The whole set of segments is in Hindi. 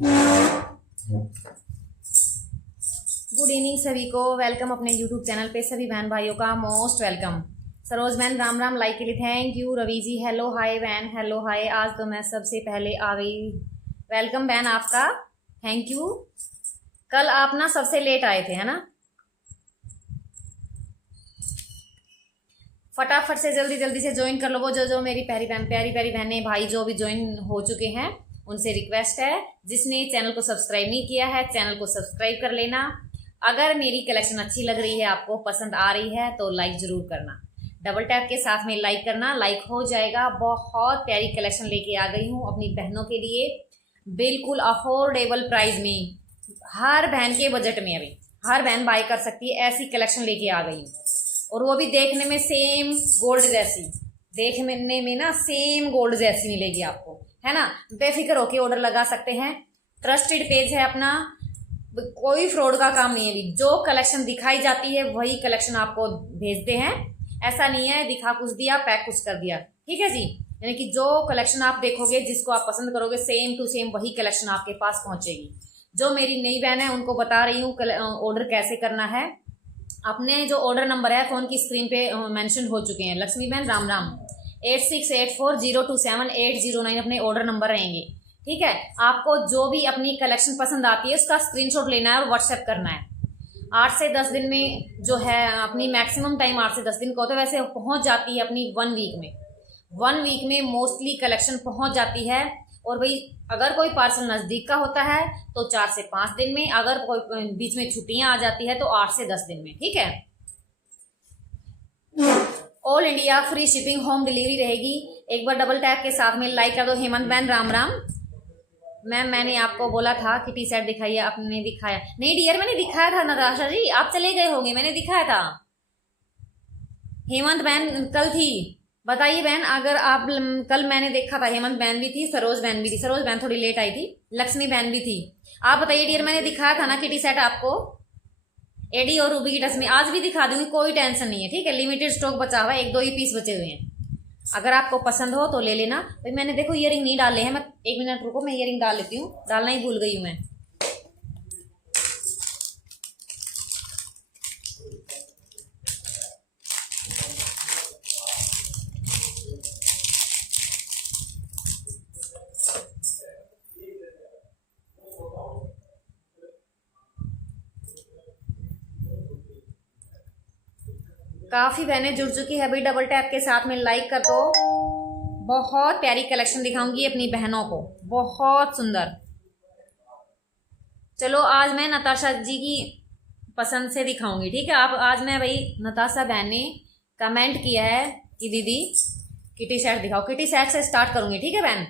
गुड इवनिंग सभी को। वेलकम अपने यूट्यूब चैनल पे सभी बहन भाइयों का मोस्ट वेलकम। सरोज बहन राम राम, लाइक के लिए thank you. Ravi ji hello hi बहन, हेलो हाय। आज तो मैं सबसे पहले आ गई। वेलकम बहन आपका, थैंक यू। कल आप ना सबसे लेट आए थे है ना, फटाफट से जल्दी जल्दी से ज्वाइन कर लो। वो जो जो मेरी प्यारी प्यारी बहनें भाई जो भी ज्वाइन हो चुके हैं उनसे रिक्वेस्ट है, जिसने चैनल को सब्सक्राइब नहीं किया है चैनल को सब्सक्राइब कर लेना। अगर मेरी कलेक्शन अच्छी लग रही है, आपको पसंद आ रही है तो लाइक जरूर करना, डबल टैप के साथ में लाइक करना, लाइक हो जाएगा। बहुत प्यारी कलेक्शन लेके आ गई हूँ अपनी बहनों के लिए, बिल्कुल अफोर्डेबल प्राइस में, हर बहन के बजट में। अभी हर बहन बाय कर सकती है, ऐसी कलेक्शन लेके आ गई हूँ। और वो भी देखने में सेम गोल्ड जैसी, देखने में ना सेम गोल्ड जैसी मिलेगी आपको, है ना। बेफिक्र होके ऑर्डर लगा सकते हैं। ट्रस्टेड पेज है अपना, कोई फ्रॉड का काम नहीं है। अभी जो कलेक्शन दिखाई जाती है वही कलेक्शन आपको भेजते हैं। ऐसा नहीं है दिखा कुछ दिया पैक कुछ कर दिया, ठीक है जी। यानी कि जो कलेक्शन आप देखोगे, जिसको आप पसंद करोगे, सेम टू सेम वही कलेक्शन आपके पास पहुंचेगी। जो मेरी नई बहन है उनको बता रही हूँ ऑर्डर कैसे करना है। अपने जो ऑर्डर नंबर है फोन की स्क्रीन पे मेंशन हो चुके हैं। लक्ष्मी बहन राम राम, 8684027809 अपने ऑर्डर नंबर रहेंगे, ठीक है। आपको जो भी अपनी कलेक्शन पसंद आती है उसका स्क्रीनशॉट लेना है और व्हाट्सएप करना है। 8 से 10 दिन में जो है, अपनी मैक्सिमम टाइम 8 से 10 दिन का होता है, वैसे पहुंच जाती है अपनी 1 वीक में। 1 वीक में मोस्टली कलेक्शन पहुंच जाती है। और भाई अगर कोई पार्सल नज़दीक का होता है तो 4 से 5 दिन में, अगर कोई बीच में छुट्टियां आ जाती है तो 8 से 10 दिन में, ठीक है। All India free shipping, home delivery रहेगी। एक बार डबल टैप के साथ में लाइक कर दो। हेमंत बहन राम राम। मैम मैंने आपको बोला था कि टी शर्ट दिखाइए, आपने दिखाया नहीं डियर। मैंने दिखाया था नताशा जी, आप चले गए होंगे, मैंने दिखाया था। हेमंत बहन कल थी, बताइए बहन। अगर आप कल मैंने देखा था, हेमंत बहन भी थी, सरोज बहन भी थी। सरोज बहन थोड़ी लेट आई थी, लक्ष्मी बहन भी थी। आप बताइए डियर, मैंने दिखाया था ना किटी सेट आपको, एडी और रूबी की टच में। आज भी दिखा दूंगी, कोई टेंशन नहीं है, ठीक है। लिमिटेड स्टॉक बचा हुआ है, 1-2 ही पीस बचे हुए हैं। अगर आपको पसंद हो तो ले लेना। भाई मैंने देखो ईयरिंग नहीं डाले हैं, मैं 1 मिनट रुको, मैं ईयरिंग डाल लेती हूँ, डालना ही भूल गई हूँ मैं। काफी बहनें जुड़ चुकी है भाई, डबल टैप के साथ में लाइक कर दो। बहुत प्यारी कलेक्शन दिखाऊंगी अपनी बहनों को, बहुत सुंदर। चलो आज मैं नताशा जी की पसंद से दिखाऊंगी, ठीक है। आप आज मैं भाई, नताशा बहन ने कमेंट किया है कि दीदी किटी सेट दिखाओ, किटी सेट से स्टार्ट करूंगी, ठीक है बहन।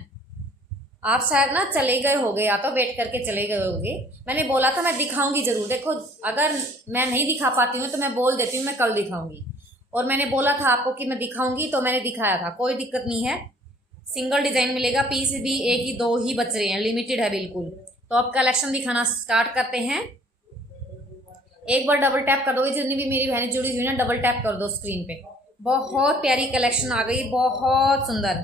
आप शायद ना चले गए होगे, या तो वेट करके चले गए होगे। मैंने बोला था मैं दिखाऊंगी जरूर। देखो अगर मैं नहीं दिखा पाती हूँ तो मैं बोल देती हूँ मैं कल दिखाऊंगी। और मैंने बोला था आपको कि मैं दिखाऊंगी तो मैंने दिखाया था, कोई दिक्कत नहीं है। सिंगल डिजाइन मिलेगा, पीस भी 1 ही 2 ही बच रहे हैं, लिमिटेड है बिल्कुल। तो अब कलेक्शन दिखाना स्टार्ट करते हैं। एक बार डबल टैप कर दो, जितनी भी मेरी बहनें जुड़ी हुई ना, डबल टैप कर दो स्क्रीन पे। बहुत प्यारी कलेक्शन आ गई, बहुत सुंदर,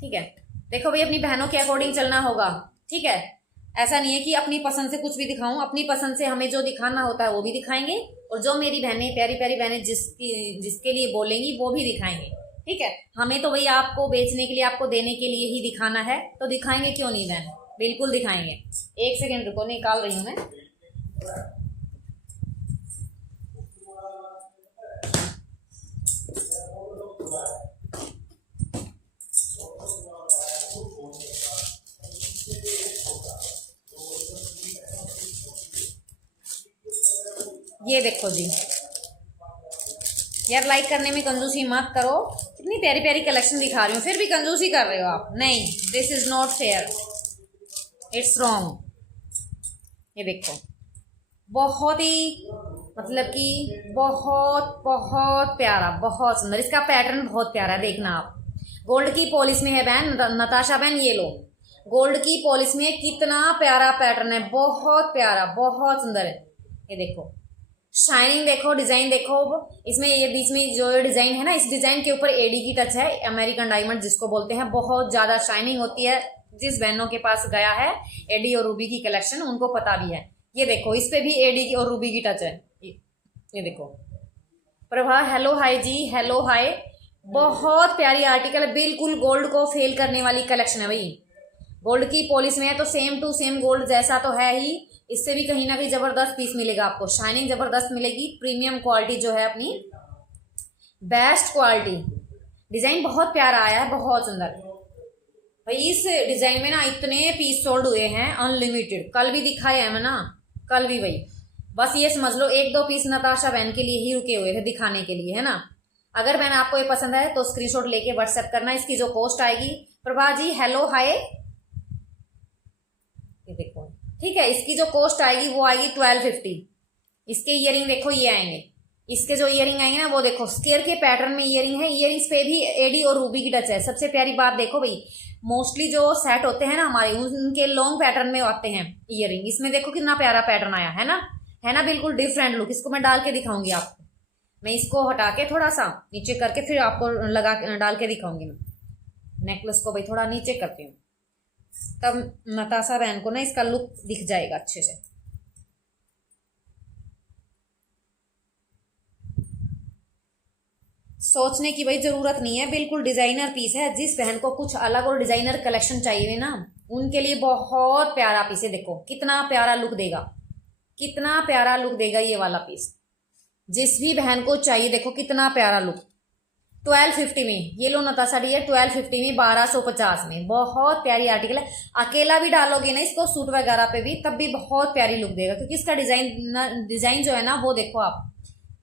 ठीक है। देखो भाई अपनी बहनों के अकॉर्डिंग चलना होगा, ठीक है। ऐसा नहीं है कि अपनी पसंद से कुछ भी दिखाऊं, अपनी पसंद से हमें जो दिखाना होता है वो भी दिखाएंगे। और जो मेरी बहनें प्यारी प्यारी बहनें जिसके लिए बोलेंगी वो भी दिखाएंगे, ठीक है। हमें तो भाई आपको बेचने के लिए, आपको देने के लिए ही दिखाना है, तो दिखाएंगे क्यों नहीं बहन, बिल्कुल दिखाएंगे। 1 सेकेंड रुको, निकाल रही हूँ मैं। ये देखो जी यार, लाइक करने में कंजूसी मत करो। कितनी प्यारी प्यारी कलेक्शन दिखा रही हूँ, फिर भी कंजूसी कर रहे हो आप। नहीं, this is not fair, it's wrong. ये देखो बहुत ही, मतलब कि बहुत बहुत प्यारा, बहुत सुंदर। इसका पैटर्न बहुत प्यारा है, देखना आप। गोल्ड की पॉलिश में है बहन, नताशा बहन ये लो, गोल्ड की पॉलिश में कितना प्यारा पैटर्न है, बहुत प्यारा, बहुत सुंदर है। ये देखो शाइनिंग देखो, डिजाइन देखो। इसमें ये बीच में जो डिजाइन है ना, इस डिजाइन के ऊपर एडी की टच है, अमेरिकन डायमंड जिसको बोलते हैं। बहुत ज्यादा शाइनिंग होती है, जिस बहनों के पास गया है एडी और रूबी की कलेक्शन उनको पता भी है। ये देखो इस पे भी एडी और रूबी की टच है। ये देखो प्रभा, हेलो हाय जी, हेलो हाय। बहुत प्यारी आर्टिकल है, बिल्कुल गोल्ड को फेल करने वाली कलेक्शन है भाई। गोल्ड की पॉलिश में है तो सेम टू सेम गोल्ड जैसा तो है ही, इससे भी कहीं ना कहीं जबरदस्त पीस मिलेगा आपको, शाइनिंग जबरदस्त मिलेगी, प्रीमियम क्वालिटी जो है अपनी बेस्ट क्वालिटी। डिजाइन बहुत प्यारा आया है, बहुत सुंदर भाई। इस डिजाइन में ना इतने पीस सोल्ड हुए हैं अनलिमिटेड, कल भी दिखाए हैं ना, कल भी भाई। बस ये समझ लो 1-2 पीस नताशा बहन के लिए ही रुके हुए थे दिखाने के लिए, है ना। अगर बहन आपको ये पसंद है तो स्क्रीनशॉट लेके व्हाट्सएप करना। इसकी जो कॉस्ट आएगी, प्रभा जी हेलो हाय, ये देखो ठीक है, इसकी जो कॉस्ट आएगी वो आएगी 1250। इसके ईयरिंग देखो ये आएंगे, इसके जो ईयरिंग आएंगे ना वो देखो स्केयर के पैटर्न में ईयरिंग है, ईयरिंग्स पे भी एडी और रूबी की टच है। सबसे प्यारी बात देखो भाई, मोस्टली जो सेट होते हैं ना हमारे उनके लॉन्ग पैटर्न में आते हैं ईयरिंग, इसमें देखो कितना प्यारा पैटर्न आया है ना, है ना, बिल्कुल डिफरेंट लुक। इसको मैं डाल के दिखाऊंगी आपको, मैं इसको हटा के थोड़ा सा नीचे करके फिर आपको लगा डाल के दिखाऊंगी। मैं नेकलेस को भाई थोड़ा नीचे करती हूँ, तब नताशा बहन को ना इसका लुक दिख जाएगा अच्छे से। सोचने की भाई जरूरत नहीं है, बिल्कुल डिजाइनर पीस है। जिस बहन को कुछ अलग और डिजाइनर कलेक्शन चाहिए ना उनके लिए बहुत प्यारा पीस है। देखो कितना प्यारा लुक देगा, कितना प्यारा लुक देगा ये वाला पीस। जिस भी बहन को चाहिए देखो कितना प्यारा लुक। 1250 में ये लो नताशा डी है, 1250 में 1250 में, बहुत प्यारी आर्टिकल है। अकेला भी डालोगे ना इसको सूट वगैरह पे भी तब भी बहुत प्यारी लुक देगा, क्योंकि इसका डिजाइन जो है ना वो देखो आप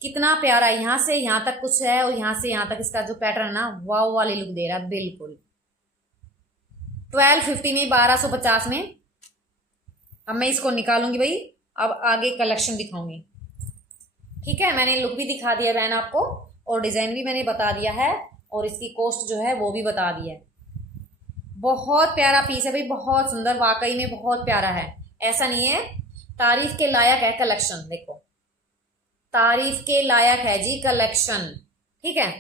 कितना प्यारा, यहाँ से यहाँ तक कुछ है और यहाँ से यहाँ तक इसका जो पैटर्न है ना वाव वाली लुक दे रहा है बिल्कुल। 1250 में 1250 में। अब मैं इसको निकालूंगी भाई, अब आगे कलेक्शन दिखाऊंगी। ठीक है, मैंने लुक भी दिखा दिया बहन आपको और डिजाइन भी मैंने बता दिया है और इसकी कॉस्ट जो है वो भी बता दी है। बहुत प्यारा पीस है भाई, बहुत सुंदर, वाकई में बहुत प्यारा है, ऐसा नहीं है, तारीफ के लायक है कलेक्शन। देखो तारीफ के लायक है जी कलेक्शन। ठीक है,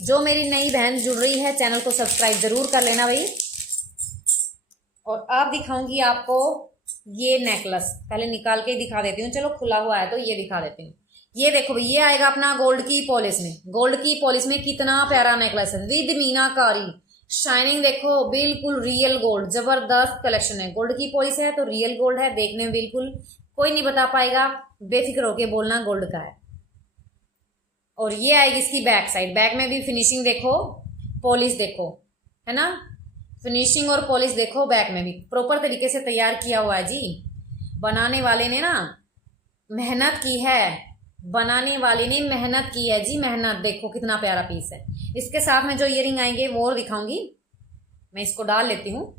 जो मेरी नई बहन जुड़ रही है चैनल को सब्सक्राइब जरूर कर लेना भाई। और अब दिखाऊंगी आपको ये नेकलेस, पहले निकाल के ही दिखा देती हूँ, चलो खुला हुआ है तो ये दिखा देती हूँ। ये देखो भाई, ये आएगा अपना गोल्ड की पॉलिश में, गोल्ड की पॉलिश में कितना प्यारा नेकलेस है विद मीनाकारी, शाइनिंग देखो बिल्कुल रियल गोल्ड, जबरदस्त कलेक्शन है। गोल्ड की पॉलिश है तो रियल गोल्ड है, देखने में बिल्कुल कोई नहीं बता पाएगा, बेफिक्र होके बोलना गोल्ड का है। और ये आएगी इसकी बैक साइड, बैक में भी फिनिशिंग देखो, पॉलिश देखो, है ना, फिनिशिंग और पॉलिश देखो, बैक में भी प्रॉपर तरीके से तैयार किया हुआ है जी। बनाने वाले ने ना मेहनत की है, बनाने वाले ने मेहनत की है जी, मेहनत। देखो कितना प्यारा पीस है। इसके साथ में जो ईयरिंग आएंगे वो और दिखाऊंगी, मैं इसको डाल लेती हूँ।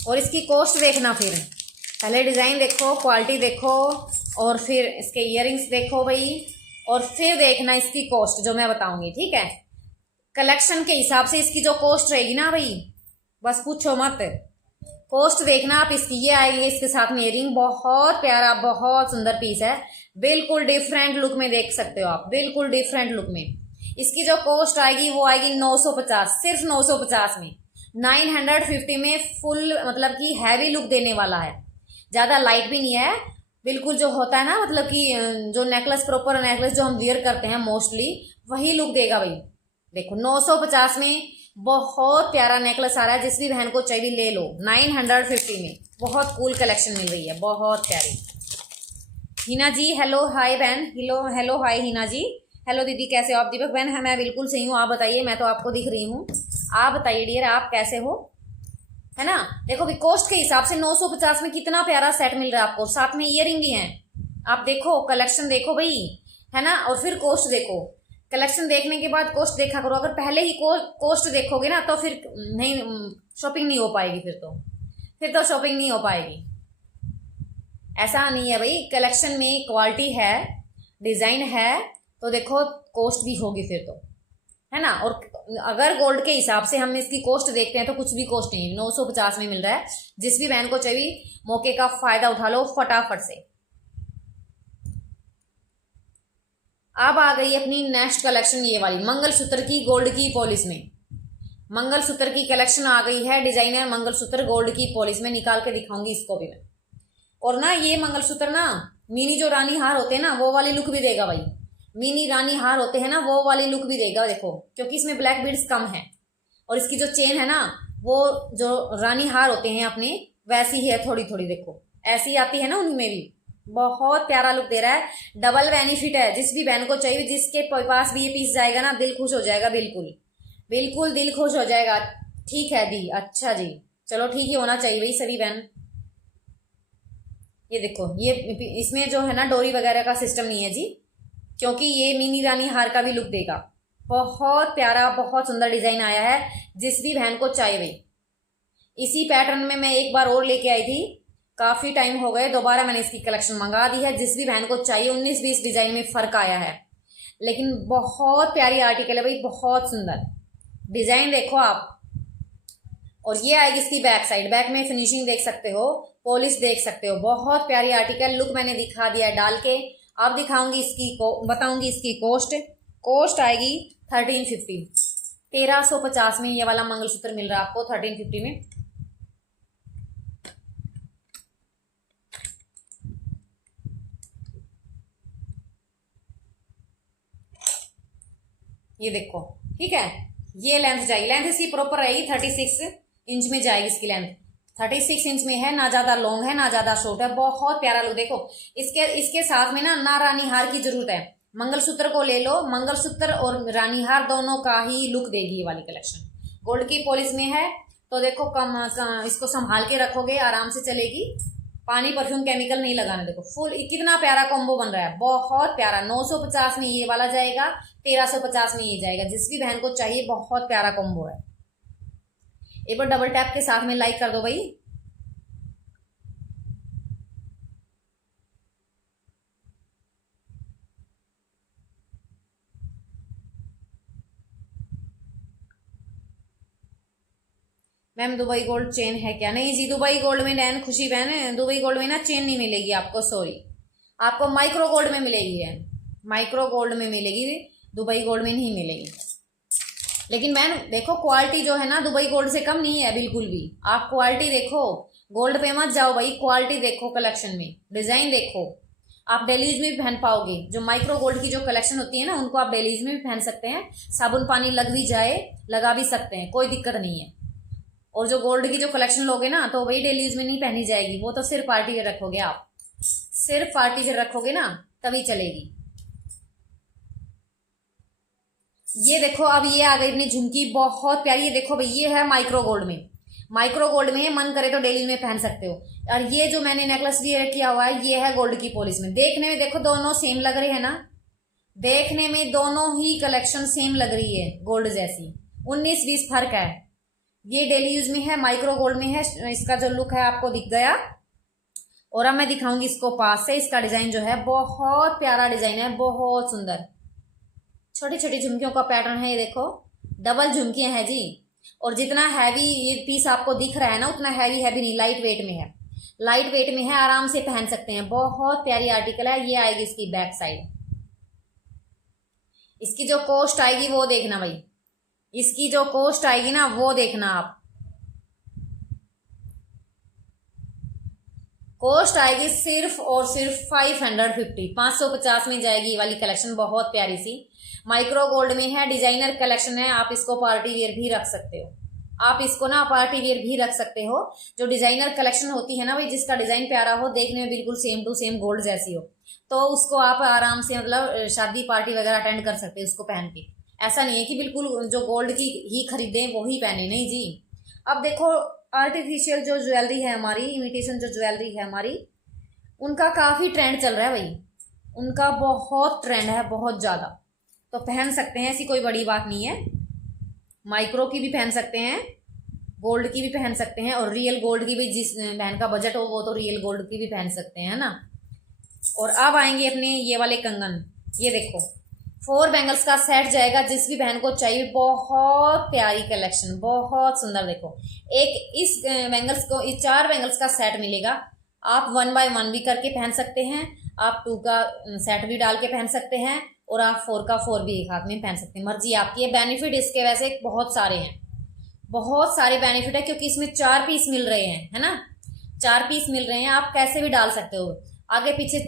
और इसकी कॉस्ट देखना, फिर पहले डिजाइन देखो, क्वालिटी देखो और फिर इसके इयरिंग्स देखो भाई, और फिर देखना इसकी कॉस्ट जो मैं बताऊंगी। ठीक है, कलेक्शन के हिसाब से इसकी जो कॉस्ट रहेगी ना भाई बस पूछो मत, कॉस्ट देखना आप इसकी। ये आएगी इसके साथ में इयरिंग, बहुत प्यारा बहुत सुंदर पीस है, बिल्कुल डिफरेंट लुक में देख सकते हो आप, बिल्कुल डिफरेंट लुक में। इसकी जो कॉस्ट आएगी वो आएगी 950, सिर्फ 950 में। 950 में फुल मतलब कि हैवी लुक देने वाला है, ज्यादा लाइट भी नहीं है, बिल्कुल जो होता है ना मतलब कि जो नेकलेस, प्रॉपर नेकलेस जो हम वियर करते हैं मोस्टली वही लुक देगा भाई। देखो 950 में बहुत प्यारा नेकलेस आ रहा है, जिस भी बहन को चाहिए ले लो। 950 में बहुत कूल कलेक्शन मिल रही है, बहुत प्यारी। हिना जी हेलो हाय बहन, हेलो हेलो हाय हिना जी, हेलो दीदी कैसे हो आप? दीपक बहन है, मैं बिल्कुल सही हूँ, आप बताइए, मैं तो आपको दिख रही हूँ, आप बताइए डियर आप कैसे हो, है ना। देखो भी कॉस्ट के हिसाब से 950 में कितना प्यारा सेट मिल रहा है आपको, साथ में ईयरिंग भी है। आप देखो कलेक्शन देखो भाई, है ना, और फिर कॉस्ट देखो। कलेक्शन देखने के बाद कॉस्ट देखा करो, अगर पहले ही कॉस्ट देखोगे ना तो फिर नहीं, शॉपिंग नहीं हो पाएगी, फिर तो शॉपिंग नहीं हो पाएगी। ऐसा नहीं है भाई, कलेक्शन में क्वालिटी है, डिजाइन है तो देखो कॉस्ट भी होगी फिर तो। है ना। और अगर गोल्ड के हिसाब से हम इसकी कॉस्ट देखते हैं तो कुछ भी कॉस्ट नहीं, 950 में मिल रहा है। जिस भी बहन को चाहिए मौके का फायदा उठा लो फटाफट से। अब आ गई अपनी नेक्स्ट कलेक्शन, ये वाली मंगलसूत्र की गोल्ड की पॉलिश में। मंगलसूत्र की कलेक्शन आ गई है, डिजाइनर मंगलसूत्र गोल्ड की पॉलिश में, निकाल के दिखाऊंगी इसको भी मैं। और ना ये मंगलसूत्र ना मिनी जो रानी हार होते हैं ना वो वाली लुक भी देगा भाई, मिनी रानी हार होते हैं ना वो वाली लुक भी देगा देखो, क्योंकि इसमें ब्लैक बीड्स कम है। और इसकी जो चेन है ना वो जो रानी हार होते हैं अपने वैसी ही है थोड़ी थोड़ी, देखो ऐसी आती है ना उनमें भी। बहुत प्यारा लुक दे रहा है, डबल बेनिफिट है। जिस भी बहन को चाहिए, जिसके पास भी ये पीस जाएगा ना दिल खुश हो जाएगा, बिल्कुल बिल्कुल दिल खुश हो जाएगा। ठीक है दी, अच्छा जी, चलो ठीक ही होना चाहिए भाई सभी बहन। ये देखो ये इसमें जो है ना डोरी वगैरह का सिस्टम नहीं है जी, क्योंकि ये मिनी रानी हार का भी लुक देगा। बहुत प्यारा बहुत सुंदर डिजाइन आया है, जिस भी बहन को चाहिए भाई। इसी पैटर्न में मैं एक बार और लेके आई थी, काफी टाइम हो गए, दोबारा मैंने इसकी कलेक्शन मंगा दी है। जिस भी बहन को चाहिए 19-20 डिजाइन में फर्क आया है, लेकिन बहुत प्यारी आर्टिकल है भाई, बहुत सुंदर डिजाइन देखो आप। और ये आएगी इसकी बैक साइड, बैक में फिनिशिंग देख सकते हो, पॉलिश देख सकते हो। बहुत प्यारी आर्टिकल, लुक मैंने दिखा दिया है डाल के। अब दिखाऊंगी इसकी बताऊंगी इसकी कॉस्ट आएगी 1350, 1350 में ये वाला मंगलसूत्र मिल रहा है आपको 1350 में। ये देखो ठीक है, ये लेंथ जाएगी, लेंथ इसकी प्रॉपर रहेगी 36 इंच में जाएगी इसकी लेंथ, 36 इंच में है, ना ज्यादा लॉन्ग है ना ज्यादा शॉर्ट है। बहुत प्यारा लुक देखो। इसके साथ में ना रानी हार की जरूरत है, मंगलसूत्र को ले लो, मंगलसूत्र और रानी हार दोनों का ही लुक देगी ये वाली कलेक्शन। गोल्ड की पॉलिश में है तो देखो इसको संभाल के रखोगे आराम से चलेगी। पानी परफ्यूम केमिकल नहीं लगाना। देखो फुल कितना प्यारा कॉम्बो बन रहा है, बहुत प्यारा। 950 में ये वाला जाएगा, 1350 में ये जाएगा। जिस भी बहन को चाहिए बहुत प्यारा कॉम्बो है। एक बार डबल टैप के साथ में लाइक कर दो भाई। मैम दुबई गोल्ड चेन है क्या? नहीं जी, दुबई गोल्ड में नैन खुशी बहन है, दुबई गोल्ड में ना चेन नहीं मिलेगी आपको, सॉरी। आपको माइक्रो गोल्ड में मिलेगी है, माइक्रो गोल्ड में मिलेगी, दुबई गोल्ड में नहीं मिलेगी। लेकिन मैम देखो क्वालिटी जो है ना दुबई गोल्ड से कम नहीं है बिल्कुल भी। आप क्वालिटी देखो, गोल्ड पे मत जाओ भाई, क्वालिटी देखो, कलेक्शन में डिजाइन देखो। आप डेली यूज में भी पहन पाओगे। जो माइक्रो गोल्ड की जो कलेक्शन होती है ना उनको आप डेली यूज में भी पहन सकते हैं, साबुन पानी लग भी जाए लगा भी सकते हैं, कोई दिक्कत नहीं है। और जो गोल्ड की जो कलेक्शन लोगे ना तो वही डेली यूज में नहीं पहनी जाएगी, वो तो सिर्फ पार्टी वेयर रखोगे आप, सिर्फ पार्टी वेयर रखोगे ना तभी चलेगी। ये देखो अब ये आ गई अपनी झुमकी, बहुत प्यारी। ये देखो भाई ये है माइक्रो गोल्ड में, माइक्रो गोल्ड में मन करे तो डेली में पहन सकते हो। और ये जो मैंने नेकलेस वेयर किया हुआ है ये है गोल्ड की पॉलिश में। देखने में देखो दोनों सेम लग रहे हैं ना, देखने में दोनों ही कलेक्शन सेम लग रही है, गोल्ड जैसी। 19-20 फर्क है। ये डेली यूज में है, माइक्रो गोल्ड में है। इसका जो लुक है आपको दिख गया। और अब मैं दिखाऊंगी इसको पास से। इसका डिजाइन जो है बहुत प्यारा डिजाइन है, बहुत सुंदर। छोटी छोटी झुमकियों का पैटर्न है, ये देखो डबल झुमकियां हैं जी। और जितना हैवी ये पीस आपको दिख रहा है ना उतना हैवी नहीं, लाइट वेट में है, लाइट वेट में है, आराम से पहन सकते हैं। बहुत प्यारी आर्टिकल है। ये आएगी इसकी बैक साइड। इसकी जो कॉस्ट आएगी वो देखना भाई, इसकी जो कॉस्ट आएगी ना वो देखना आप। कॉस्ट आएगी सिर्फ और सिर्फ 550, 550 में जाएगी ये वाली कलेक्शन। बहुत प्यारी सी माइक्रो गोल्ड में है, डिजाइनर कलेक्शन है। आप इसको पार्टी वेयर भी रख सकते हो, आप इसको ना पार्टी वेयर भी रख सकते हो। जो डिजाइनर कलेक्शन होती है ना भाई, जिसका डिजाइन प्यारा हो, देखने में बिल्कुल सेम टू सेम गोल्ड जैसी हो, तो उसको आप आराम से मतलब शादी पार्टी वगैरह अटेंड कर सकते हो उसको पहन के। ऐसा नहीं है कि बिल्कुल जो गोल्ड की ही खरीदें वो ही पहने, नहीं जी। अब देखो आर्टिफिशियल जो ज्वेलरी है हमारी, इमिटेशन जो ज्वेलरी है हमारी, उनका काफी ट्रेंड चल रहा है भाई, उनका बहुत ट्रेंड है, बहुत ज्यादा। तो पहन सकते हैं, ऐसी कोई बड़ी बात नहीं है। माइक्रो की भी पहन सकते हैं, गोल्ड की भी पहन सकते हैं, और रियल गोल्ड की भी, जिस बहन का बजट हो वो तो रियल गोल्ड की भी पहन सकते हैं, है ना। और अब आएंगे अपने ये वाले कंगन। ये देखो 4 बैंगल्स का सेट जाएगा, जिस भी बहन को चाहिए। बहुत प्यारी कलेक्शन, बहुत सुंदर। देखो एक इस बैंगल्स को, इस 4 बैंगल्स का सेट मिलेगा। आप 1 बाय 1 भी करके पहन सकते हैं, आप 2 का सेट भी डाल के पहन सकते हैं, और आप 4 का 4 भी एक हाथ में पहन सकते हैं, मर्जी आपकी है। बेनिफिट इसके वैसे बहुत सारे हैं, बहुत सारे बेनिफिट है, क्योंकि इसमें 4 पीस मिल रहे हैं, है ना। 4 पीस मिल रहे हैं, आप कैसे भी डाल सकते हो, आगे पीछे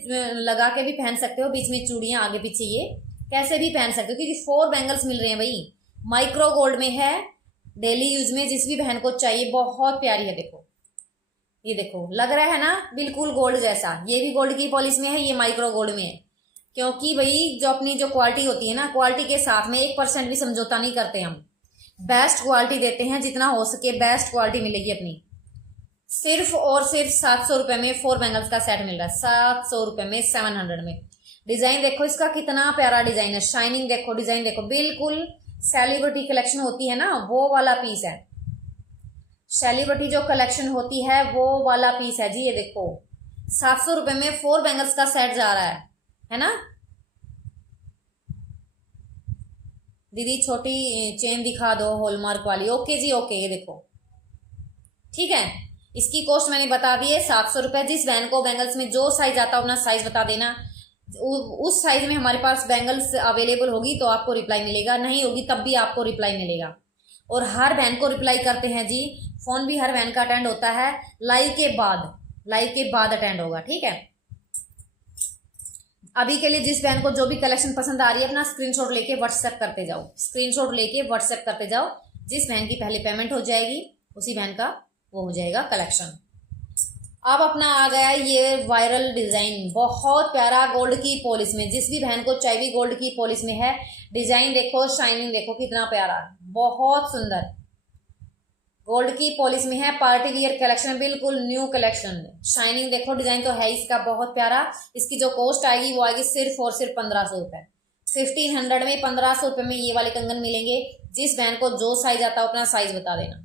लगा के भी पहन सकते हो, बीच में चूड़ियां आगे पीछे, ये कैसे भी पहन सकते हो, क्योंकि 4 बैंगल्स मिल रहे हैं भाई। माइक्रो गोल्ड में है, डेली यूज में जिस भी बहन को चाहिए। बहुत प्यारी है। देखो ये देखो, लग रहा है ना बिल्कुल गोल्ड जैसा। ये भी गोल्ड की पॉलिश में है, ये माइक्रो गोल्ड में है, क्योंकि भाई जो अपनी जो क्वालिटी होती है ना, क्वालिटी के साथ में 1% भी समझौता नहीं करते हम। बेस्ट क्वालिटी देते हैं, जितना हो सके बेस्ट क्वालिटी मिलेगी अपनी। सिर्फ और सिर्फ 700 रुपए में 4 बैंगल्स का सेट मिल रहा है, 700 रुपए में, 700 में। डिजाइन देखो इसका कितना प्यारा डिजाइन है, शाइनिंग देखो, डिजाइन देखो, बिल्कुल सेलिब्रिटी कलेक्शन होती है ना, वो वाला पीस है। सेलिब्रिटी जो कलेक्शन होती है वो वाला पीस है जी। ये देखो 700 रुपए में 4 बैंगल्स का सेट जा रहा है ना। दीदी छोटी चेन दिखा दो हॉलमार्क वाली। ओके जी ओके, ये देखो ठीक है। इसकी कॉस्ट मैंने बता दी है, 700 रुपए। जिस बहन को बैंगल्स में जो साइज आता है अपना साइज बता देना, उस साइज में हमारे पास बैंगल्स अवेलेबल होगी तो आपको रिप्लाई मिलेगा, नहीं होगी तब भी आपको रिप्लाई मिलेगा। और हर बहन को रिप्लाई करते हैं जी, फोन भी हर बहन का अटेंड होता है, लाइव के बाद अटेंड होगा, ठीक है। अभी के लिए जिस बहन को जो भी कलेक्शन पसंद आ रही है, अपना स्क्रीनशॉट लेके व्हाट्सएप करते जाओ, स्क्रीनशॉट लेके व्हाट्सएप करते जाओ। जिस बहन की पहले पेमेंट हो जाएगी उसी बहन का वो हो जाएगा कलेक्शन। अब अपना आ गया ये वायरल डिजाइन, बहुत प्यारा गोल्ड की पॉलिश में। जिस भी बहन को चाहिए गोल्ड की पॉलिश में है, डिजाइन देखो, शाइनिंग देखो कितना प्यारा, बहुत सुंदर गोल्ड की पॉलिश में है। पार्टी वियर कलेक्शन, बिल्कुल न्यू कलेक्शन। शाइनिंग देखो, डिजाइन तो है इसका बहुत प्यारा। इसकी जो कॉस्ट आएगी वो आएगी सिर्फ और सिर्फ 1500 रुपए, 1500 में, 1500 रुपए में ये वाले कंगन मिलेंगे। जिस बहन को जो साइज आता है अपना साइज बता देना,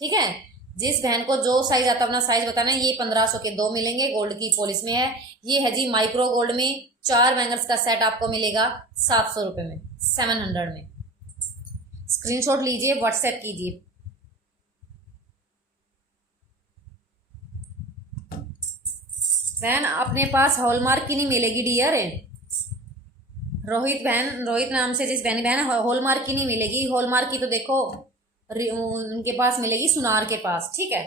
ठीक है। जिस बहन को जो साइज आता है अपना साइज बताना। ये 1500 के 2 मिलेंगे, गोल्ड की पॉलिश में है। ये है जी माइक्रो गोल्ड में, 4 बैंगल्स का सेट आपको मिलेगा 700 रुपए में, 700 में। स्क्रीनशॉट लीजिए, व्हाट्सएप कीजिए। बहन अपने पास हॉलमार्क की नहीं मिलेगी डियर। रोहित नाम से जिस बहन हॉलमार्क की नहीं मिलेगी। हॉलमार्क की तो देखो उनके पास मिलेगी, सुनार के पास, ठीक है।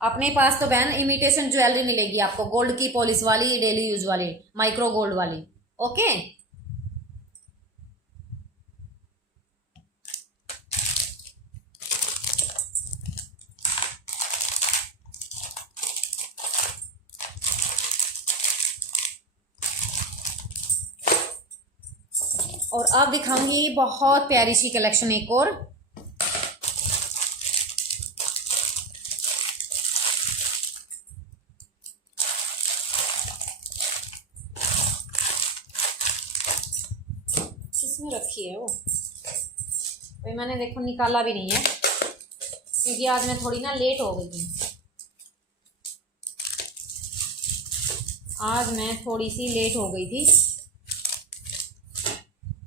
अपने पास तो बहन इमिटेशन ज्वेलरी मिलेगी आपको, गोल्ड की पॉलिश वाली, डेली यूज वाली, माइक्रो गोल्ड वाली, ओके। और अब दिखाऊंगी बहुत प्यारी सी कलेक्शन एक और। किसमें रखी है वो, भाई मैंने देखो निकाला भी नहीं है, क्योंकि आज मैं थोड़ी ना लेट हो गई थी। आज मैं थोड़ी सी लेट हो गई थी।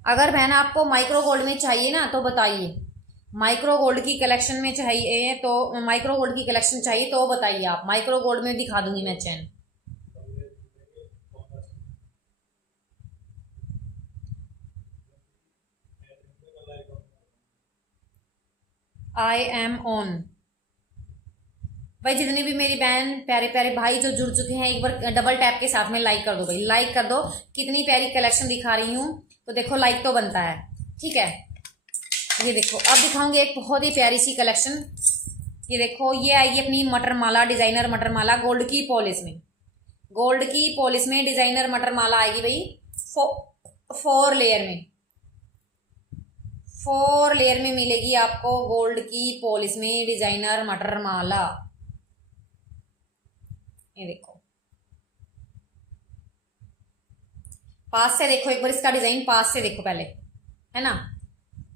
अगर बहन आपको माइक्रो गोल्ड में चाहिए ना तो बताइए, माइक्रो गोल्ड की कलेक्शन में चाहिए तो, माइक्रो गोल्ड की कलेक्शन चाहिए तो बताइए आप, माइक्रो गोल्ड में दिखा दूंगी मैं चैन। I am on. भाई जितने भी मेरी बहन प्यारे प्यारे भाई जो जुड़ चुके हैं, एक बार डबल टैप के साथ में लाइक कर दो भाई, लाइक कर दो। कितनी प्यारी कलेक्शन दिखा रही हूँ तो देखो लाइक तो बनता है, ठीक है। ये देखो अब दिखाऊंगी एक बहुत ही प्यारी सी कलेक्शन। ये देखो ये आएगी अपनी मटर माला, डिजाइनर मटर माला, गोल्ड की पॉलिश में, गोल्ड की पॉलिश में डिजाइनर मटर माला आएगी भाई। 4 लेयर में, 4 लेयर में मिलेगी आपको गोल्ड की पॉलिश में डिजाइनर मटर माला। ये देखो पास से देखो एक बार इसका डिजाइन, पास से देखो पहले, है ना,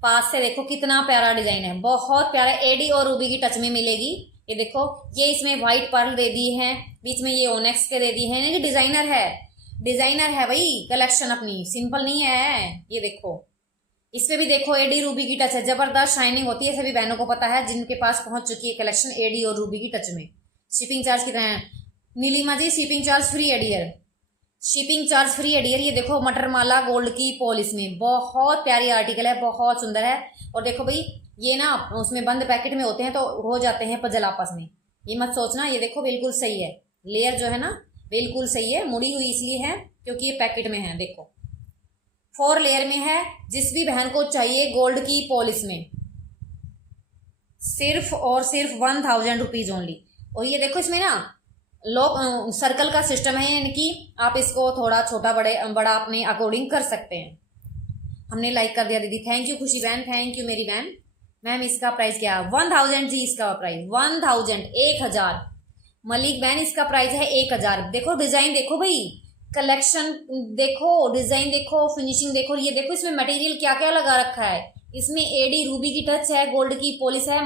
पास से देखो कितना प्यारा डिजाइन है, बहुत प्यारा। एडी और रूबी की टच में मिलेगी। ये देखो ये इसमें व्हाइट पर्ल दे दी है, बीच में ये ओनेक्स के दे दी है, ये डिजाइनर है। डिजाइनर है भाई कलेक्शन अपनी, सिंपल नहीं है। ये देखो, इस पे भी देखो एडी रूबी की टच है, जबरदस्त शाइनिंग होती है, सभी बहनों को पता है जिनके पास पहुंच चुकी है कलेक्शन एडी और रूबी की टच में। शिपिंग चार्ज कितना है नीलिमा जी? शिपिंग चार्ज फ्री है डियर, शिपिंग चार्ज फ्री है डियर। ये देखो मटर माला गोल्ड की पॉलिश में, बहुत प्यारी आर्टिकल है, बहुत सुंदर है। और देखो भाई ये ना उसमें बंद पैकेट में होते हैं तो हो जाते हैं पजल आपस में, ये मत सोचना। ये देखो बिल्कुल सही है, लेयर जो है ना बिल्कुल सही है, मुड़ी हुई इसलिए है क्योंकि ये पैकेट में है। देखो 4 लेयर में है। जिस भी बहन को चाहिए गोल्ड की पॉलिश में, सिर्फ और सिर्फ 1000 रुपीज ओनली। और ये देखो इसमें ना लॉक सर्कल का सिस्टम है, यानी कि आप इसको थोड़ा छोटा बड़ा अपने अकॉर्डिंग कर सकते हैं। हमने लाइक कर दिया दीदी, थैंक यू खुशी बहन, थैंक यू मेरी बहन। मैम इसका प्राइस क्या है? 1000 जी, इसका प्राइस 1000, 1000। मलिक बहन इसका प्राइस है 1000। देखो डिजाइन देखो भाई, कलेक्शन देखो, डिजाइन देखो, फिनिशिंग देखो। ये देखो इसमें मटेरियल क्या क्या लगा रखा है, इसमें एडी रूबी की टच है, गोल्ड की पॉलिश है,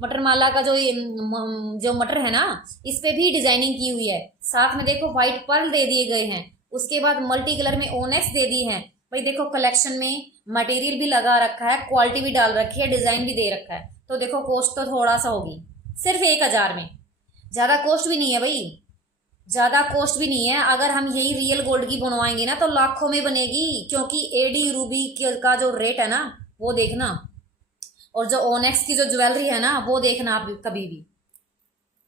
मटर माला का जो मटर है ना इस पे भी डिजाइनिंग की हुई है। साथ में देखो व्हाइट पर्ल दे दिए गए हैं, उसके बाद मल्टी कलर में ओनेक्स दे दी है। भाई देखो कलेक्शन में मटेरियल भी लगा रखा है, क्वालिटी भी डाल रखी है, डिजाइन भी दे रखा है। तो देखो कॉस्ट तो थोड़ा सा होगी, सिर्फ 1000 में, ज्यादा कॉस्ट भी नहीं है भाई, ज्यादा कॉस्ट भी नहीं है। अगर हम यही रियल गोल्ड की बनवाएंगे ना तो लाखों में बनेगी, क्योंकि एडी रूबी का जो रेट है ना वो देखना, और जो ओनेक्स की जो ज्वेलरी है ना वो देखना आप कभी भी।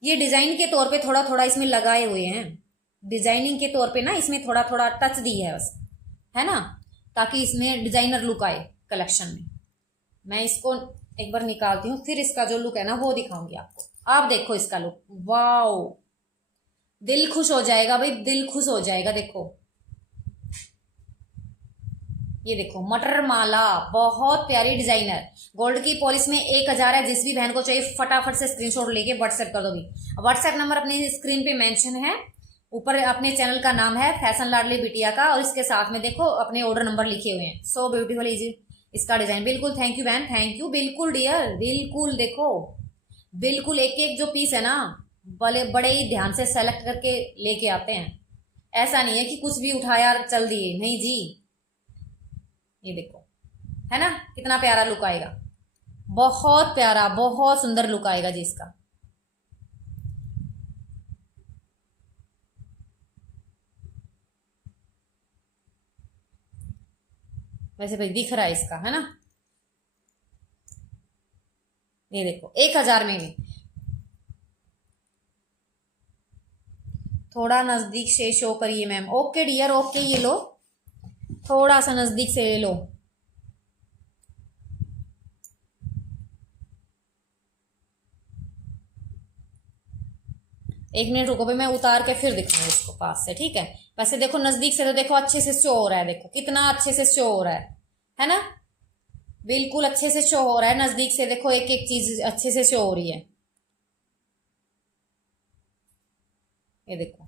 ये डिजाइन के तौर पे थोड़ा थोड़ा इसमें लगाए हुए हैं, डिजाइनिंग के तौर पे ना इसमें थोड़ा थोड़ा टच दी है बस, है ना, ताकि इसमें डिजाइनर लुक आए कलेक्शन में। मैं इसको एक बार निकालती हूँ, फिर इसका जो लुक है ना वो दिखाऊंगी आपको। आप देखो इसका लुक, वाओ, दिल खुश हो जाएगा भाई, दिल खुश हो जाएगा। देखो ये देखो मटर माला, बहुत प्यारी डिजाइनर गोल्ड की पॉलिश में 1000 है। जिस भी बहन को चाहिए फटाफट से स्क्रीनशॉट लेके व्हाट्सएप कर दो भी। व्हाट्सएप नंबर अपनी स्क्रीन पे मेंशन है, ऊपर अपने चैनल का नाम है फैशन लाडली बिटिया का, और इसके साथ में देखो अपने ऑर्डर नंबर लिखे हुए हैं। सो ब्यूटीफुल इजी इसका डिजाइन, बिल्कुल थैंक यू बहन, थैंक यू, बिल्कुल डियर, बिल्कुल देखो, बिल्कुल एक एक जो पीस है ना बड़े ही ध्यान से सेलेक्ट करके लेके आते हैं। ऐसा नहीं है कि कुछ भी उठाया चल दिए, नहीं जी। ये देखो है ना कितना प्यारा लुक आएगा, बहुत प्यारा, बहुत सुंदर लुक आएगा जी इसका। वैसे भाई दिख रहा है इसका, है ना। ये देखो 1000 में भी, थोड़ा नजदीक से शो करिए मैम। ओके डियर, ओके, ये लो थोड़ा सा नजदीक से ले लो। एक मिनट रुको भाई, मैं उतार के फिर दिखाऊंगी इसको पास से, ठीक है। वैसे देखो नजदीक से तो देखो अच्छे से शो हो रहा है, देखो कितना अच्छे से शो हो रहा है ना, बिल्कुल अच्छे से शो हो रहा है। नजदीक से देखो एक एक चीज अच्छे से शो हो रही है। ये देखो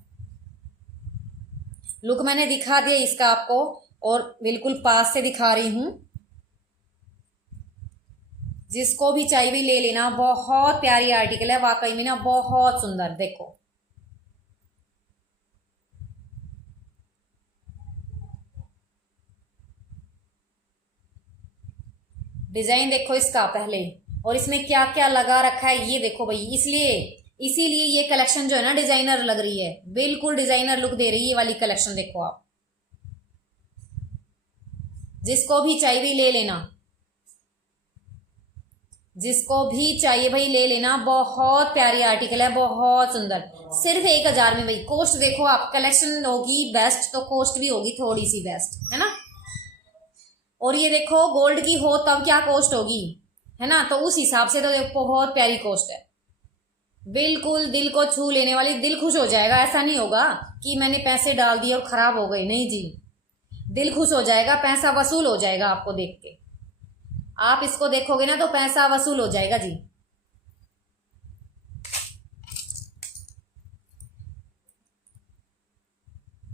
लुक मैंने दिखा दिया इसका आपको, और बिल्कुल पास से दिखा रही हूं। जिसको भी चाहिए भी ले लेना, बहुत प्यारी आर्टिकल है वाकई में ना, बहुत सुंदर। देखो डिजाइन देखो इसका पहले, और इसमें क्या क्या लगा रखा है ये देखो भाई। इसीलिए ये कलेक्शन जो है ना डिजाइनर लग रही है, बिल्कुल डिजाइनर लुक दे रही है ये वाली कलेक्शन। देखो आप जिसको भी चाहिए भी ले लेना, जिसको भी चाहिए भाई ले लेना, बहुत प्यारी आर्टिकल है, बहुत सुंदर, सिर्फ 1000 में। भाई कॉस्ट देखो आप, कलेक्शन होगी बेस्ट तो कॉस्ट भी होगी थोड़ी सी बेस्ट, है ना। और ये देखो गोल्ड की हो तब क्या कॉस्ट होगी, है ना, तो उस हिसाब से तो बहुत प्यारी कॉस्ट है, बिल्कुल दिल को छू लेने वाली, दिल खुश हो जाएगा। ऐसा नहीं होगा कि मैंने पैसे डाल दिए और खराब हो गए, नहीं जी, दिल खुश हो जाएगा, पैसा वसूल हो जाएगा। आपको देख के, आप इसको देखोगे ना तो पैसा वसूल हो जाएगा जी।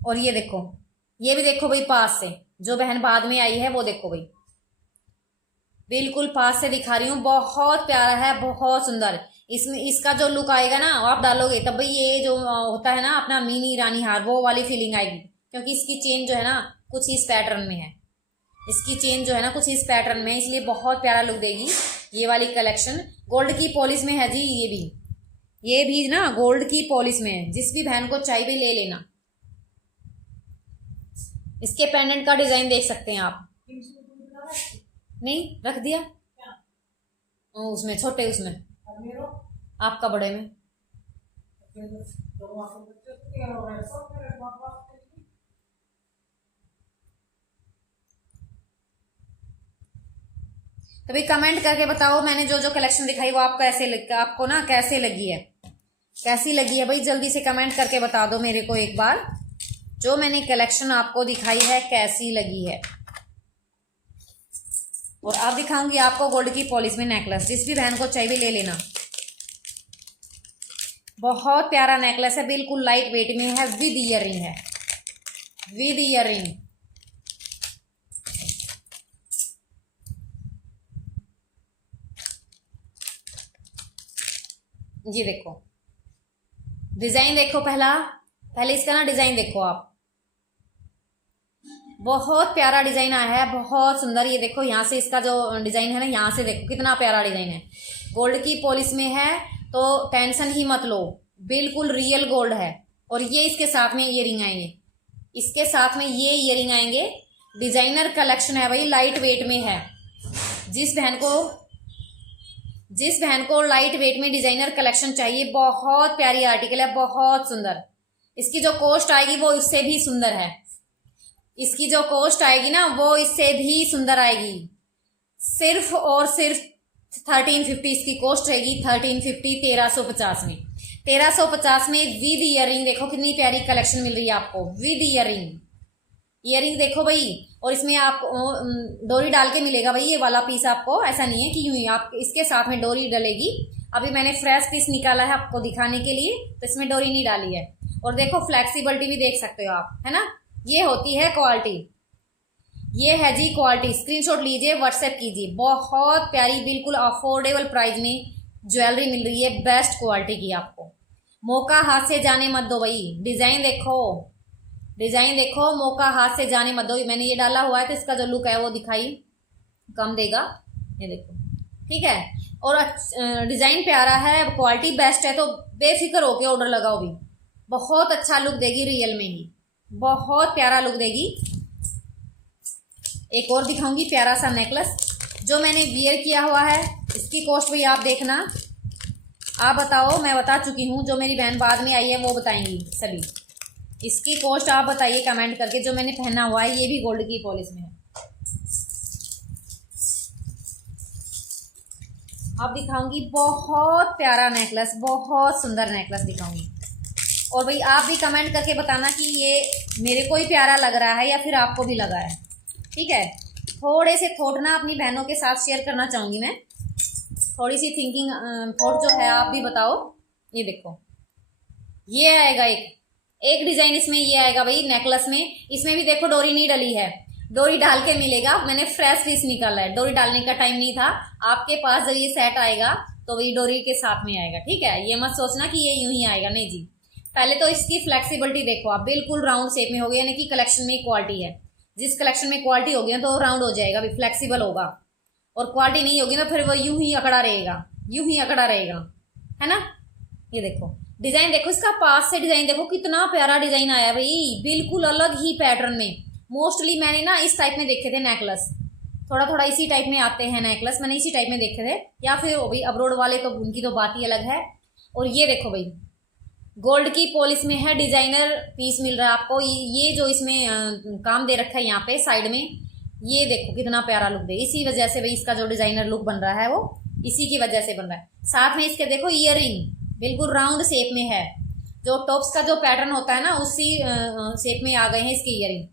और ये देखो, ये भी देखो भाई पास से, जो बहन बाद में आई है वो देखो भाई, बिल्कुल पास से दिखा रही हूँ, बहुत प्यारा है, बहुत सुंदर। इसमें इसका जो लुक आएगा ना आप डालोगे तब भाई ये जो होता है ना अपना मिनी रानी हार, वो वाली फीलिंग आएगी, क्योंकि इसकी चेन जो है ना कुछ इस पैटर्न में है, इसकी चेन जो है ना कुछ इस पैटर्न में है, इसलिए बहुत प्यारा लुक देगी ये वाली कलेक्शन। गोल्ड की पॉलिश में है जी, ये भी ना गोल्ड की पॉलिश में है। जिस भी बहन को चाहिए भी ले लेना। इसके पेंडेंट का डिजाइन देख सकते हैं आप। नहीं रख दिया उसमें, छोटे उसमें, आपका बड़े में। तभी कमेंट करके बताओ मैंने जो जो कलेक्शन दिखाई वो आपको आपको ना कैसे लगी है, कैसी लगी है भाई। जल्दी से कमेंट करके बता दो मेरे को एक बार, जो मैंने कलेक्शन आपको दिखाई है कैसी लगी है। और अब दिखाऊंगी आपको गोल्ड की पॉलिश में नेकलेस। जिस भी बहन को चाहिए भी ले लेना। बहुत प्यारा नेकलेस है, बिल्कुल लाइट वेट में है, विद ईयररिंग है, विद ईयररिंग। जी देखो डिजाइन देखो, पहले इसका ना डिजाइन देखो आप। बहुत प्यारा डिजाइन आया है, बहुत सुंदर। ये देखो यहाँ से इसका जो डिजाइन है ना, यहाँ से देखो कितना प्यारा डिजाइन है। गोल्ड की पॉलिश में है तो टेंशन ही मत लो, बिल्कुल रियल गोल्ड है। और ये इसके साथ में इयरिंग आएंगे, इसके साथ में ये इयरिंग आएंगे। डिजाइनर कलेक्शन है भाई, लाइट वेट में है। जिस बहन को लाइट वेट में डिजाइनर कलेक्शन चाहिए, बहुत प्यारी आर्टिकल है, बहुत सुंदर। इसकी जो कॉस्ट आएगी वो इससे भी सुंदर है, इसकी जो कॉस्ट आएगी ना वो इससे भी सुंदर आएगी। सिर्फ और सिर्फ 1350 इसकी कॉस्ट रहेगी। 1350 1350 में, 1350 में विद ईयरिंग। देखो कितनी प्यारी कलेक्शन मिल रही है आपको विद ईयरिंग। ईयरिंग देखो भाई, और इसमें आप डोरी डाल के मिलेगा भाई ये वाला पीस आपको। ऐसा नहीं है कि यूं ही, आप इसके साथ में डोरी डलेगी। अभी मैंने फ्रेश पीस निकाला है आपको दिखाने के लिए, तो इसमें डोरी नहीं डाली है। और देखो फ्लेक्सिबिलिटी भी देख सकते हो आप, है ना। ये होती है क्वालिटी, ये है जी क्वालिटी। स्क्रीनशॉट लीजिए, व्हाट्सएप कीजिए। बहुत प्यारी, बिल्कुल अफोर्डेबल प्राइस में ज्वेलरी मिल रही है, बेस्ट क्वालिटी की आपको। मौका हाथ से जाने मत दो भाई। डिजाइन देखो, डिजाइन देखो, मौका हाथ से जाने मत दो। मैंने ये डाला हुआ है तो इसका जो लुक है वो दिखाई कम देगा। ये देखो, ठीक है। और डिजाइन प्यारा है, क्वालिटी बेस्ट है, तो बेफिक्र होके ऑर्डर लगाओ भी। बहुत अच्छा लुक देगी, रियल में ही बहुत प्यारा लुक देगी। एक और दिखाऊंगी प्यारा सा नेकलेस जो मैंने वियर किया हुआ है। इसकी कॉस्ट भी आप देखना, आप बताओ। मैं बता चुकी हूँ, जो मेरी बहन बाद में आई है वो बताएंगी सभी। इसकी कॉस्ट आप बताइए कमेंट करके। जो मैंने पहना हुआ है ये भी गोल्ड की पॉलिश में है। अब दिखाऊंगी बहुत प्यारा नेकलेस, बहुत सुंदर नेकलेस दिखाऊंगी। और भाई आप भी कमेंट करके बताना कि ये मेरे को ही प्यारा लग रहा है या फिर आपको भी लगा है, ठीक है। थोड़े से थॉट ना अपनी बहनों के साथ शेयर करना चाहूँगी मैं, थोड़ी सी थिंकिंग थॉट जो है आप भी बताओ। ये देखो, ये आएगा एक डिजाइन, इसमें ये आएगा भाई नेकलेस में। इसमें भी देखो डोरी नहीं डली है, डोरी डाल के मिलेगा। मैंने फ्रेश पीस निकाला है, डोरी डालने का टाइम नहीं था। आपके पास जब ये सेट आएगा तो वही डोरी के साथ में आएगा, ठीक है। ये मत सोचना कि ये यूं ही आएगा, नहीं जी। पहले तो इसकी फ्लेक्सिबिलिटी देखो आप, बिल्कुल राउंड शेप में हो गया, यानी कि कलेक्शन में क्वालिटी है। जिस कलेक्शन में क्वालिटी होगी ना तो राउंड हो जाएगा, फ्लेक्सिबल होगा। और क्वालिटी नहीं होगी ना फिर वो यूं ही अकड़ा रहेगा, यूं ही अकड़ा रहेगा, है ना। ये देखो डिजाइन देखो, इसका पास से डिजाइन देखो, कितना प्यारा डिजाइन आया भाई, बिल्कुल अलग ही पैटर्न में। मोस्टली मैंने ना इस टाइप में देखे थे नेकलेस, थोड़ा थोड़ा इसी टाइप में आते हैं नेकलेस, मैंने इसी टाइप में देखे थे। या फिर वो भी अब्रोड वाले, तो उनकी तो बात ही अलग है। और ये देखो भाई गोल्ड की पॉलिश में है, डिजाइनर पीस मिल रहा है आपको। ये जो इसमें काम दे रखा है यहाँ पे साइड में, ये देखो कितना प्यारा लुक दे। इसी वजह से भाई इसका जो डिजाइनर लुक बन रहा है वो इसी की वजह से बन रहा है। साथ में इसके देखो ईयरिंग बिल्कुल राउंड शेप में है, जो टॉप्स का जो पैटर्न होता है ना उसी शेप में आ गए हैं इसके ईयरिंग।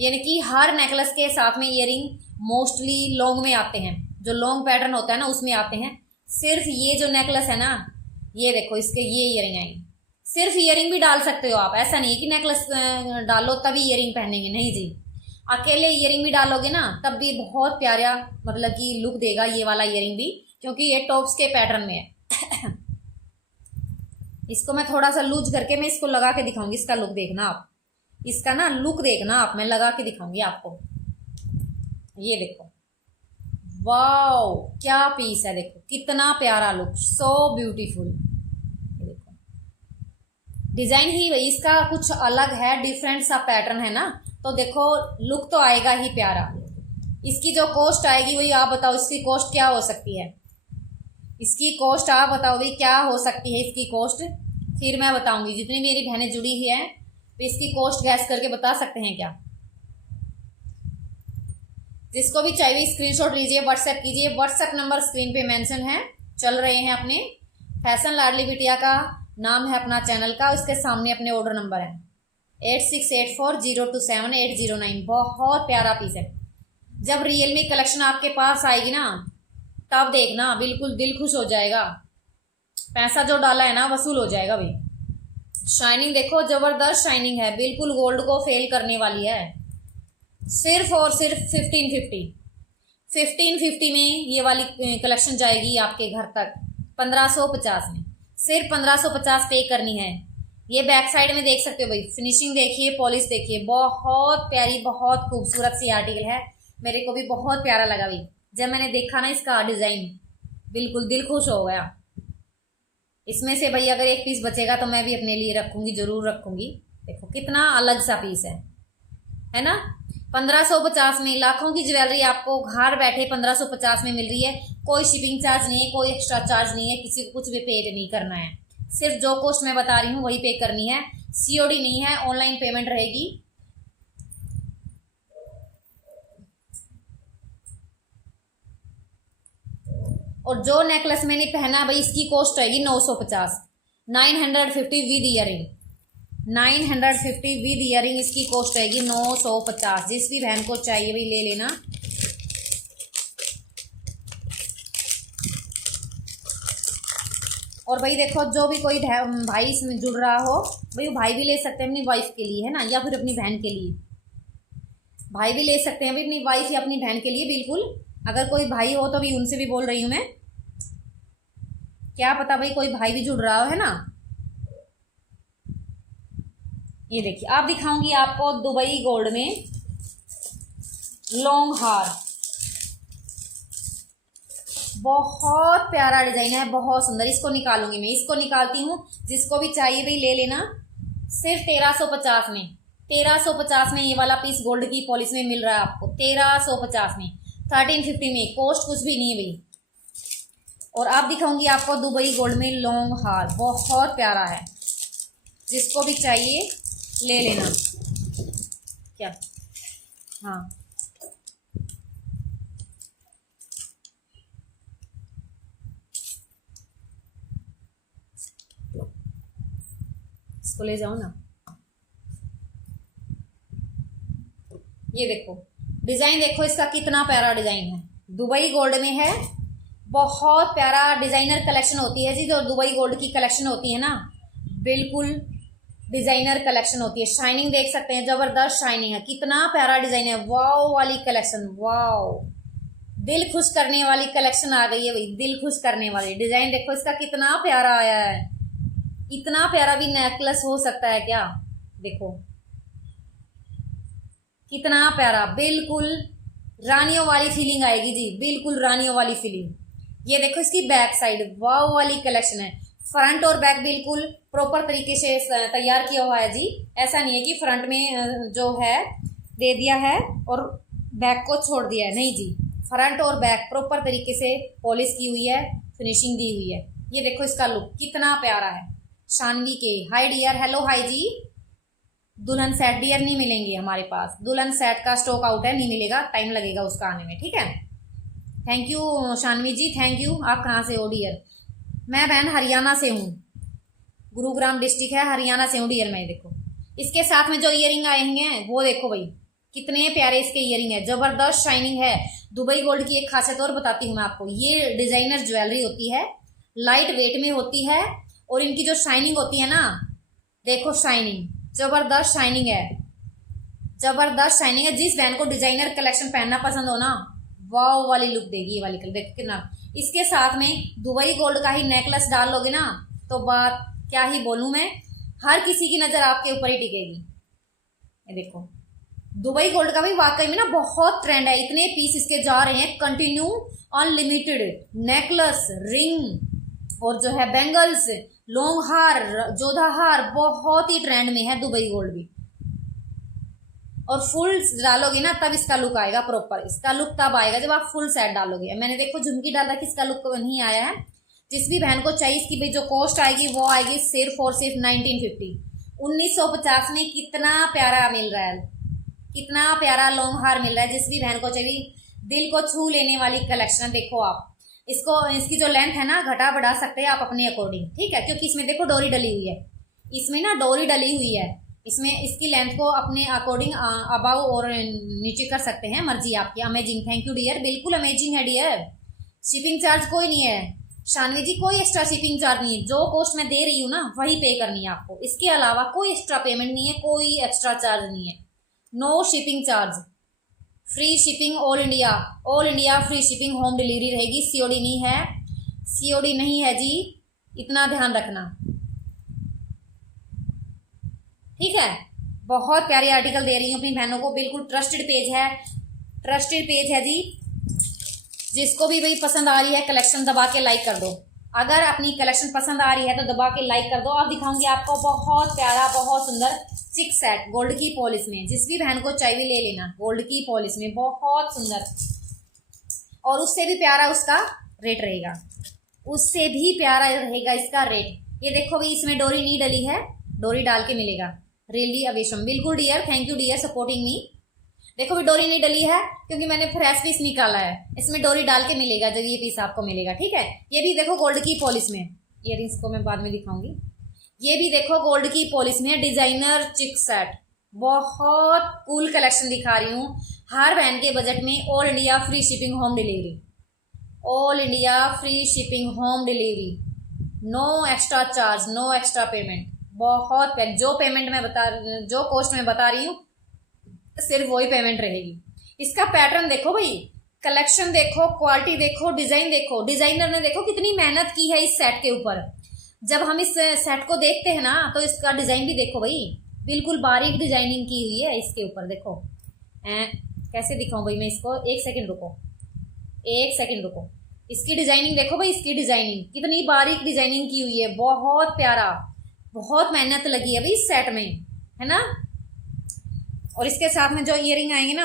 यानी कि हर नेकलेस के साथ में ईयरिंग मोस्टली लॉन्ग में आते हैं, जो लॉन्ग पैटर्न होता है ना उसमें आते हैं। सिर्फ ये जो नेकलेस है ना, ये देखो इसके ये ईयरिंग आएंगे। सिर्फ ईयरिंग भी डाल सकते हो आप, ऐसा नहीं है कि नेकलेस डालो तभी ईयरिंग पहनेंगे, नहीं जी। अकेले ईयरिंग भी डालोगे ना तब भी बहुत प्यारा मतलब कि लुक देगा ये वाला ईयरिंग भी, क्योंकि ये टॉप्स के पैटर्न में है। इसको मैं थोड़ा सा लूज करके मैं इसको लगा के दिखाऊंगी, इसका लुक देखना आप। इसका ना लुक देखना आप, मैं लगा के दिखाऊंगी आपको। ये देखो, वाओ क्या पीस है, देखो कितना प्यारा लुक, सो ब्यूटीफुल। देखो डिजाइन ही इसका कुछ अलग है, डिफरेंट सा पैटर्न है ना, तो देखो लुक तो आएगा ही प्यारा। इसकी जो कॉस्ट आएगी वही आप बताओ, इसकी कॉस्ट क्या हो सकती है, इसकी कॉस्ट आप बताओ भाई क्या हो सकती है इसकी कॉस्ट, फिर मैं बताऊंगी। जितनी मेरी बहनें जुड़ी हुई हैं तो इसकी कॉस्ट गैस करके बता सकते हैं क्या? जिसको भी चाहिए स्क्रीनशॉट लीजिए, व्हाट्सएप कीजिए। व्हाट्सएप नंबर स्क्रीन पे मेंशन है, चल रहे हैं अपने। फैशन लाडली बिटिया का नाम है अपना चैनल का, उसके सामने अपने ऑर्डर नंबर है 8684027809। बहुत प्यारा पीस है। जब रियलमी कलेक्शन आपके पास आएगी ना तब देखना, बिल्कुल दिल खुश हो जाएगा। पैसा जो डाला है ना वसूल हो जाएगा भाई। शाइनिंग देखो, जबरदस्त शाइनिंग है, बिल्कुल गोल्ड को फेल करने वाली है। सिर्फ और सिर्फ 1550 में ये वाली कलेक्शन जाएगी आपके घर तक 1550 में। सिर्फ 1550 पे करनी है। ये बैक साइड में देख सकते हो भाई, फिनिशिंग देखिए, पॉलिश देखिए, बहुत प्यारी, बहुत खूबसूरत सी आर्टिकल है। मेरे को भी बहुत प्यारा लगा भाई, जब मैंने देखा ना इसका डिजाइन, बिल्कुल दिल खुश हो गया। इसमें से भाई अगर एक पीस बचेगा तो मैं भी अपने लिए रखूंगी, जरूर रखूंगी। देखो कितना अलग सा पीस है ना। 1550 में लाखों की ज्वेलरी आपको घर बैठे 1550 में मिल रही है। कोई शिपिंग चार्ज नहीं है, कोई एक्स्ट्रा चार्ज नहीं है, किसी को कुछ भी पे नहीं करना है। सिर्फ जो कॉस्ट मैं बता रही हूँ वही पे करनी है। सीओडी नहीं है, ऑनलाइन पेमेंट रहेगी। और जो नेकलेस मैंने पहना भाई इसकी कॉस्ट आएगी 950, 950 विद ईयरिंग, 950 विद ईयरिंग इसकी कॉस्ट आएगी 950। जिस भी बहन को चाहिए भाई ले लेना। और भाई देखो, जो भी कोई भाई इसमें जुड़ रहा हो भाई, भाई भी ले सकते हैं अपनी वाइफ के लिए, है ना, या फिर अपनी बहन के लिए। भाई भी ले सकते हैं भाई अपनी वाइफ या अपनी बहन के लिए, बिल्कुल। अगर कोई भाई हो तो भी उनसे भी बोल रही हूँ मैं, क्या पता भाई कोई भाई भी जुड़ रहा हो, है ना। ये देखिए, आप दिखाऊंगी आपको दुबई गोल्ड में लॉन्ग हार। बहुत प्यारा डिजाइन है, बहुत सुंदर। इसको निकालूंगी मैं, इसको निकालती हूँ। जिसको भी चाहिए भाई ले लेना। सिर्फ 1350 में, 1350 में ये वाला पीस गोल्ड की पॉलिश में मिल रहा है आपको 1350 में। 1350 में, कॉस्ट कुछ भी नहीं है भाई। और आप दिखाऊंगी आपको दुबई गोल्ड में लॉन्ग हार, बहुत प्यारा है। जिसको भी चाहिए ले लेना। क्या, हाँ इसको ले जाओ ना। ये देखो डिजाइन, देखो इसका कितना प्यारा डिजाइन है, दुबई गोल्ड में है। बहुत प्यारा डिजाइनर कलेक्शन होती है जी, जो दुबई गोल्ड की कलेक्शन होती है ना, बिल्कुल डिजाइनर कलेक्शन होती है। शाइनिंग देख सकते हैं, जबरदस्त शाइनिंग है, कितना प्यारा डिजाइन है। वाओ वाली कलेक्शन, वाओ, दिल खुश करने वाली कलेक्शन आ गई है भाई, दिल खुश करने वाली। डिजाइन देखो इसका कितना प्यारा आया है। इतना प्यारा भी नेकलेस हो सकता है क्या? देखो कितना प्यारा, बिल्कुल रानियों वाली फीलिंग आएगी जी, बिल्कुल रानियों वाली फीलिंग। ये देखो इसकी बैक साइड, वाव वाली कलेक्शन है। फ्रंट और बैक बिल्कुल प्रॉपर तरीके से तैयार किया हुआ है जी। ऐसा नहीं है कि फ्रंट में जो है दे दिया है और बैक को छोड़ दिया है, नहीं जी। फ्रंट और बैक प्रॉपर तरीके से पॉलिश की हुई है, फिनिशिंग दी हुई है। ये देखो इसका लुक कितना प्यारा है। शानवी के हाय डियर, हेलो हाय जी। दुल्हन सेट डियर नहीं मिलेंगे हमारे पास, दुल्हन सेट का स्टॉक आउट है, नहीं मिलेगा, टाइम लगेगा उसका आने में, ठीक है। Thank you Shanvi ji, thank you. आप कहाँ से हो डियर? मैं बहन हरियाणा से हूँ, गुरुग्राम डिस्ट्रिक्ट है, हरियाणा से हूँ डियर मैं। देखो इसके साथ में जो ईयरिंग आएंगे वो देखो भाई, कितने प्यारे इसके ईयरिंग है, जबरदस्त शाइनिंग है। दुबई गोल्ड की एक खासियत और बताती हूँ मैं आपको, ये डिजाइनर ज्वेलरी होती है, लाइट वेट में होती है, और इनकी जो शाइनिंग होती है ना, देखो शाइनिंग, जबरदस्त शाइनिंग है, जबरदस्त शाइनिंग है। जिस बहन को डिजाइनर कलेक्शन पहनना पसंद हो ना, वाव वाली लुक देगी ये वाली कलर। देखो कितना, इसके साथ में दुबई गोल्ड का ही नेकलेस डाल लोगे ना तो बात क्या ही बोलूं मैं, हर किसी की नजर आपके ऊपर ही टिकेगी। ये देखो दुबई गोल्ड का भी वाकई में ना बहुत ट्रेंड है, इतने पीस इसके जा रहे हैं कंटिन्यू, अनलिमिटेड। नेकलेस, रिंग और जो है बैंगल्स, लॉन्ग हार, जोधा हार, बहुत ही ट्रेंड में है दुबई गोल्ड भी। और फुल डालोगे ना तब इसका लुक आएगा प्रॉपर, इसका लुक तब आएगा जब आप फुल सेट डालोगे। मैंने देखो झुमकी डाल रखी, इसका लुक नहीं आया है। जिस भी बहन को चाहिए इसकी भाई जो कॉस्ट आएगी वो आएगी सिर्फ और सिर्फ 1950, 1950 में। कितना प्यारा मिल रहा है, कितना प्यारा लॉन्ग हार मिल रहा है। जिस भी बहन को चाहिए, दिल को छू लेने वाली कलेक्शन। देखो आप इसको, इसकी जो लेंथ है ना घटा बढ़ा सकते हैं आप अपने अकॉर्डिंग, ठीक है, क्योंकि इसमें देखो डोरी डली हुई है, इसमें ना डोरी डली हुई है, इसमें इसकी लेंथ को अपने अकॉर्डिंग अबाव और नीचे कर सकते हैं, मर्जी आपकी। अमेजिंग, थैंक यू डियर, बिल्कुल अमेजिंग है डियर। शिपिंग चार्ज कोई नहीं है शानवी जी, कोई एक्स्ट्रा शिपिंग चार्ज नहीं है। जो कॉस्ट मैं दे रही हूँ ना वही पे करनी है आपको, इसके अलावा कोई एक्स्ट्रा पेमेंट नहीं है, कोई एक्स्ट्रा चार्ज नहीं है। No shipping charge, free shipping all India, all India free shipping, home delivery रहेगी। सीओडी नहीं है, सीओडी नहीं है जी, इतना ध्यान रखना, ठीक है। बहुत प्यारे आर्टिकल दे रही हूँ अपनी बहनों को, बिल्कुल ट्रस्टेड पेज है, ट्रस्टेड पेज है जी। जिसको भी भाई पसंद आ रही है कलेक्शन दबा के लाइक कर दो। अगर अपनी कलेक्शन पसंद आ रही है तो दबा के लाइक कर दो। अब दिखाऊंगी आपको बहुत प्यारा, बहुत सुंदर चिक सेट गोल्ड की पॉलिश में। जिस भी बहन को चाहिए ले लेना, गोल्ड की पॉलिश में बहुत सुंदर, और उससे भी प्यारा उसका रेट रहेगा, उससे भी प्यारा रहेगा इसका रेट। ये देखो भाई इसमें डोरी नहीं डली है, डोरी डाल के मिलेगा। रियली अवेशम, बिल्कुल dear, thank you dear supporting me. देखो भी डोरी नहीं डली है क्योंकि मैंने फ्रेश पीस निकाला है, इसमें डोरी डाल के मिलेगा जब ये पीस आपको मिलेगा, ठीक है। ये भी देखो गोल्ड की पॉलिश में, इयररिंग्स को मैं बाद में दिखाऊंगी। ये भी देखो गोल्ड की पॉलिश में डिजाइनर चिक सेट, बहुत कूल कलेक्शन दिखा रही हूँ हर बहन के बजट में। All India free shipping home delivery, all India free shipping home delivery, no extra charge, no extra payment. बहुत जो पेमेंट में जो कॉस्ट में बता रही हूँ सिर्फ वही पेमेंट रहेगी। इसका पैटर्न देखो भाई, कलेक्शन देखो, क्वालिटी देखो, डिजाइन देखो, डिजाइनर ने देखो कितनी मेहनत की है इस सेट के ऊपर। जब हम इस सेट को देखते हैं ना तो इसका डिजाइन भी देखो भाई, बिल्कुल बारीक डिजाइनिंग की हुई है इसके ऊपर। देखो कैसे दिखाऊं भाई मैं इसको, एक सेकंड रुको, एक सेकंड रुको। इसकी डिजाइनिंग देखो भाई, इसकी डिजाइनिंग कितनी बारीक डिजाइनिंग की हुई है, बहुत प्यारा, बहुत मेहनत लगी है भाई इस सेट में, है ना। और इसके साथ में जो ईयरिंग आएंगे ना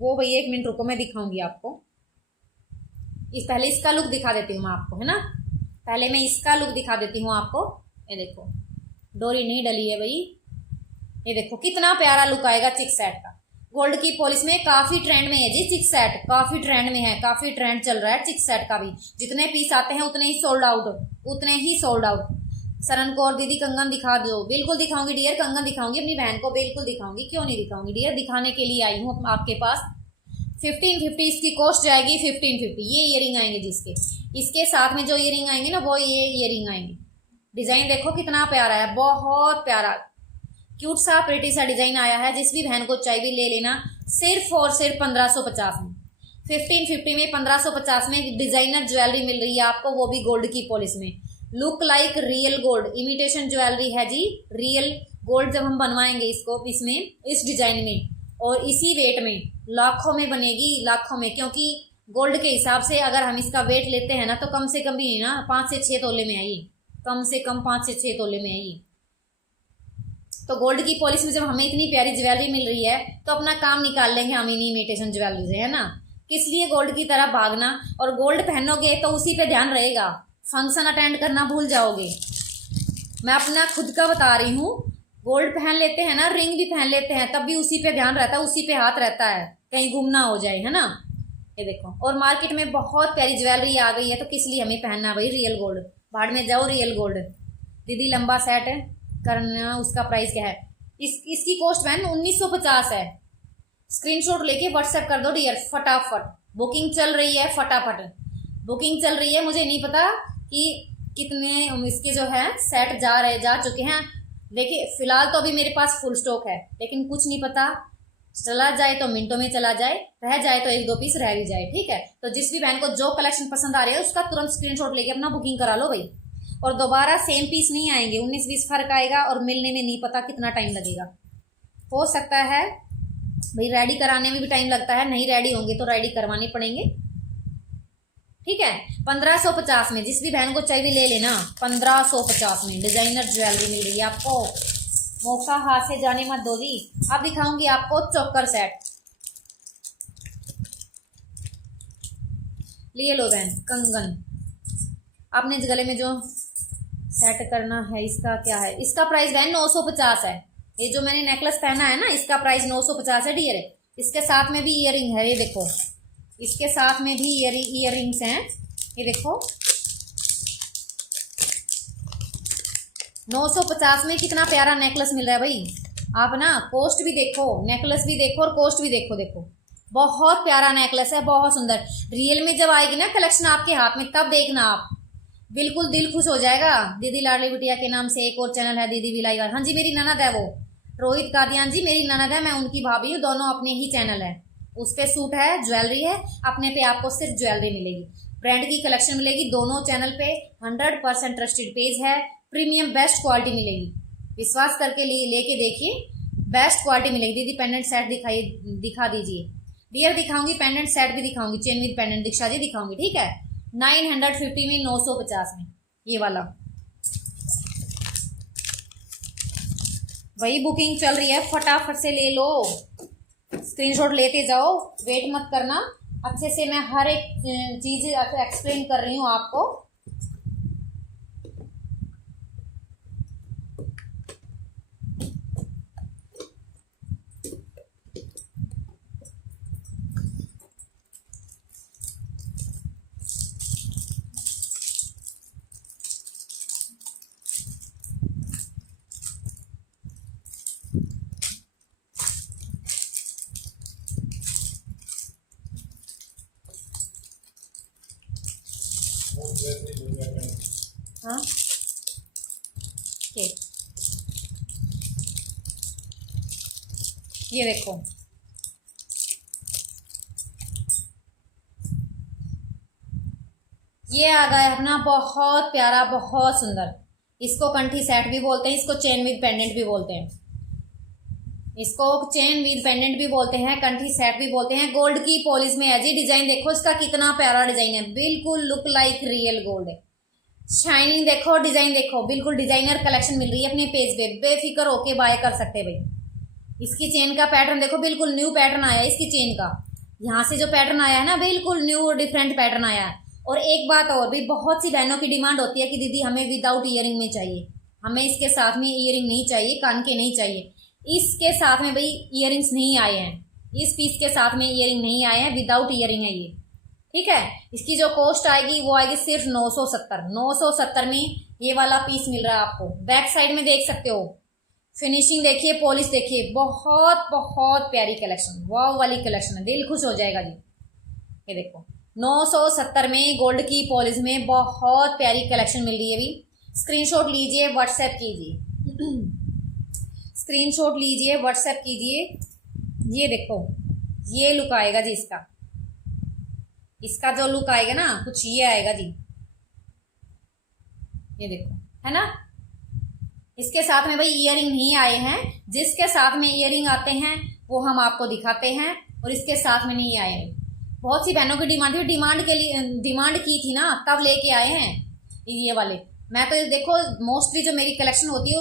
वो भैया एक मिनट रुको मैं दिखाऊंगी आपको। पहले इसका लुक दिखा देती हूँ मैं आपको, है ना। पहले मैं इसका लुक दिखा देती हूँ आपको। ये देखो डोरी नहीं डली है भाई, ये देखो कितना प्यारा लुक आएगा चिक सेट का। गोल्ड की पॉलिश में काफी ट्रेंड में है जी चिक सेट, काफी ट्रेंड में है, काफी ट्रेंड चल रहा है चिक सेट का भी। जितने पीस आते हैं उतने ही सोल्ड आउट, उतने ही सोल्ड आउट। सरन को और दीदी कंगन दिखा दो, बिल्कुल दिखाऊंगी डियर, कंगन दिखाऊंगी अपनी बहन को, बिल्कुल दिखाऊंगी, क्यों नहीं दिखाऊंगी डियर, दिखाने के लिए आई हूँ आपके पास। 1550 इसकी कॉस्ट जाएगी, 1550 ये ईयरिंग आएंगे जिसके, इसके साथ में जो ईयरिंग आएंगे ना वो ये ईयरिंग आएंगे। डिजाइन देखो कितना प्यारा है, बहुत प्यारा क्यूट सा प्रिटी सा डिजाइन आया है। जिस भी बहन को चाहिए ले लेना, सिर्फ और सिर्फ 1550 में, 1550 में 1550 में डिजाइनर ज्वेलरी मिल रही है आपको, वो भी गोल्ड की पॉलिश में। Look like real gold, imitation jewellery है जी, रियल गोल्ड जब हम बनवाएंगे इसको, इसमें इस डिजाइन में और इसी वेट में, लाखों में बनेगी, लाखों में। क्योंकि गोल्ड के हिसाब से अगर हम इसका वेट लेते हैं ना तो कम से कम भी नहीं ना 5 से 6 तोले में आई, कम से कम 5 से 6 तोले में आई। तो गोल्ड की पॉलिश में जब हमें इतनी प्यारी ज्वेलरी मिल रही है तो अपना काम निकाल लेंगे हम इन्हीं इमिटेशन ज्वेलरी से, है ना। किस लिए गोल्ड की तरह भागना, और गोल्ड पहनोगे तो उसी पे ध्यान रहेगा, फंक्शन अटेंड करना भूल जाओगे। मैं अपना खुद का बता रही हूँ, गोल्ड पहन लेते हैं ना, रिंग भी पहन लेते हैं, तब भी उसी पे ध्यान रहता है, उसी पे हाथ रहता है, कहीं गुम ना हो जाए, है ना। ये देखो, और मार्केट में बहुत प्यारी ज्वेलरी आ गई है, तो किस लिए हमें पहनना भाई रियल गोल्ड। भाड़ में जाओ रियल गोल्ड। दीदी लंबा सेट है करना, उसका प्राइस क्या है? इसकी कॉस्ट बहन 1950 है। स्क्रीनशॉट लेके व्हाट्सएप कर दो डियर फटाफट, बुकिंग चल रही है, फटाफट बुकिंग चल रही है। मुझे नहीं पता कि कितने इसके जो है सेट जा चुके हैं। देखिए फिलहाल तो अभी मेरे पास फुल स्टॉक है, लेकिन कुछ नहीं पता, चला जाए तो मिनटों में चला जाए, रह जाए तो 1-2 पीस रह भी जाए, ठीक है। तो जिस भी बहन को जो कलेक्शन पसंद आ रही है उसका तुरंत स्क्रीनशॉट लेके अपना बुकिंग करा लो भाई। और दोबारा सेम पीस नहीं आएंगे, 19-20 फर्क आएगा और मिलने में नहीं पता कितना टाइम लगेगा। हो सकता है भाई रेडी कराने में भी टाइम लगता है, नहीं रेडी होंगे तो रेडी करवाने पड़ेंगे। ठीक है, 1550 में जिस भी बहन को चाहिए ले लेना। 1550 में डिजाइनर ज्वेलरी मिल रही है आपको। मौका हाथ से जाने मत दो जी। अब दिखाऊंगी आपको चोकर सेट। लिए लो बहन कंगन। आपने इस गले में जो सेट करना है इसका क्या है, इसका प्राइस बहन 950 है। ये जो मैंने नेकलेस पहना है ना, इसका प्राइस 950 है डियर। इसके साथ में भी ईयरिंग है, ये देखो, इसके साथ में भी ईयरिंग्स हैं, ये देखो। 950 में कितना प्यारा नेकलेस मिल रहा है भाई। आप ना कॉस्ट भी देखो, नेकलेस भी देखो और कॉस्ट भी देखो। देखो बहुत प्यारा नेकलेस है, बहुत सुंदर। रियल में जब आएगी ना कलेक्शन आपके हाथ में तब देखना आप, बिल्कुल दिल खुश हो जाएगा। दीदी लाडली बिटिया के नाम से एक और चैनल है दीदी विलाई। हाँ जी मेरी ननद है वो, रोहित कादियान जी मेरी ननद है, मैं उनकी भाभी हूँ, दोनों अपने ही चैनल है। उस पे सूट है, ज्वेलरी है, अपने पे आपको सिर्फ ज्वेलरी मिलेगी, ब्रांड की कलेक्शन मिलेगी। दोनों चैनल पे 100% ट्रस्टेड पेज है, प्रीमियम बेस्ट क्वालिटी मिलेगी। विश्वास करके लेके देखिए, बेस्ट क्वालिटी मिलेगी। दीदी पेंडेंट सेट दिखा दीजिए डियर। दिखाऊंगी पेंडेंट सेट भी दिखाऊंगी, chain with pendant Diksha ji दिखाऊंगी। ठीक है, 950 में, 950 में ये वाला। वही बुकिंग चल रही है, फटाफट से ले लो, स्क्रीनशॉट लेते जाओ, वेट मत करना। अच्छे से मैं हर एक चीज एक्सप्लेन कर रही हूँ आपको। हाँ ठीक, ये देखो ये आ गया अपना बहुत प्यारा, बहुत सुंदर। इसको कंठी सेट भी बोलते हैं, इसको चेन विद पेंडेंट भी बोलते हैं, इसको चेन विद पेंडेंट भी बोलते हैं, कंठी सेट भी बोलते हैं। गोल्ड की पॉलिश में है जी। डिजाइन देखो इसका कितना प्यारा डिजाइन है, बिल्कुल लुक लाइक रियल गोल्ड है। शाइनिंग देखो, डिजाइन देखो, बिल्कुल डिजाइनर कलेक्शन मिल रही है अपने पेज पे, बेफिक्र होके बाय कर सकते हैं भाई। इसकी चेन का पैटर्न देखो, बिल्कुल न्यू पैटर्न आया है इसकी चेन का। यहाँ से जो पैटर्न आया है ना, बिल्कुल न्यू डिफरेंट पैटर्न आया है। और एक बात और भी, बहुत सी बहनों की डिमांड होती है कि दीदी हमें विदाउट ईयरिंग में चाहिए, हमें इसके साथ में ईयरिंग नहीं चाहिए, कान के नहीं चाहिए। इसके साथ में भाई ईयरिंग्स नहीं आए हैं, इस पीस के साथ में ईयरिंग नहीं आए हैं, विदाउट ईयरिंग है ये। ठीक है, इसकी जो कॉस्ट आएगी वो आएगी सिर्फ 970। 970 में ये वाला पीस मिल रहा है आपको। बैक साइड में देख सकते हो, फिनिशिंग देखिए, पॉलिश देखिए, बहुत बहुत प्यारी कलेक्शन, वाव वाली कलेक्शन है, दिल खुश हो जाएगा जी। ये देखो 970 में गोल्ड की पॉलिश में बहुत प्यारी कलेक्शन मिल रही है। अभी स्क्रीनशॉट लीजिए, व्हाट्सएप कीजिए, स्क्रीनशॉट लीजिए, व्हाट्सएप कीजिए। ये देखो ये लुक आएगा जी इसका, इसका जो लुक आएगा ना कुछ ये आएगा जी। ये देखो है ना, इसके साथ में भाई ईयरिंग नहीं आए हैं, जिसके साथ में ईयरिंग आते हैं वो हम आपको दिखाते हैं, और इसके साथ में नहीं आए हैं। बहुत सी बहनों की डिमांड थी, डिमांड के लिए डिमांड की थी ना, तब लेके आए हैं ये वाले। मैं तो देखो मोस्टली जो मेरी कलेक्शन होती है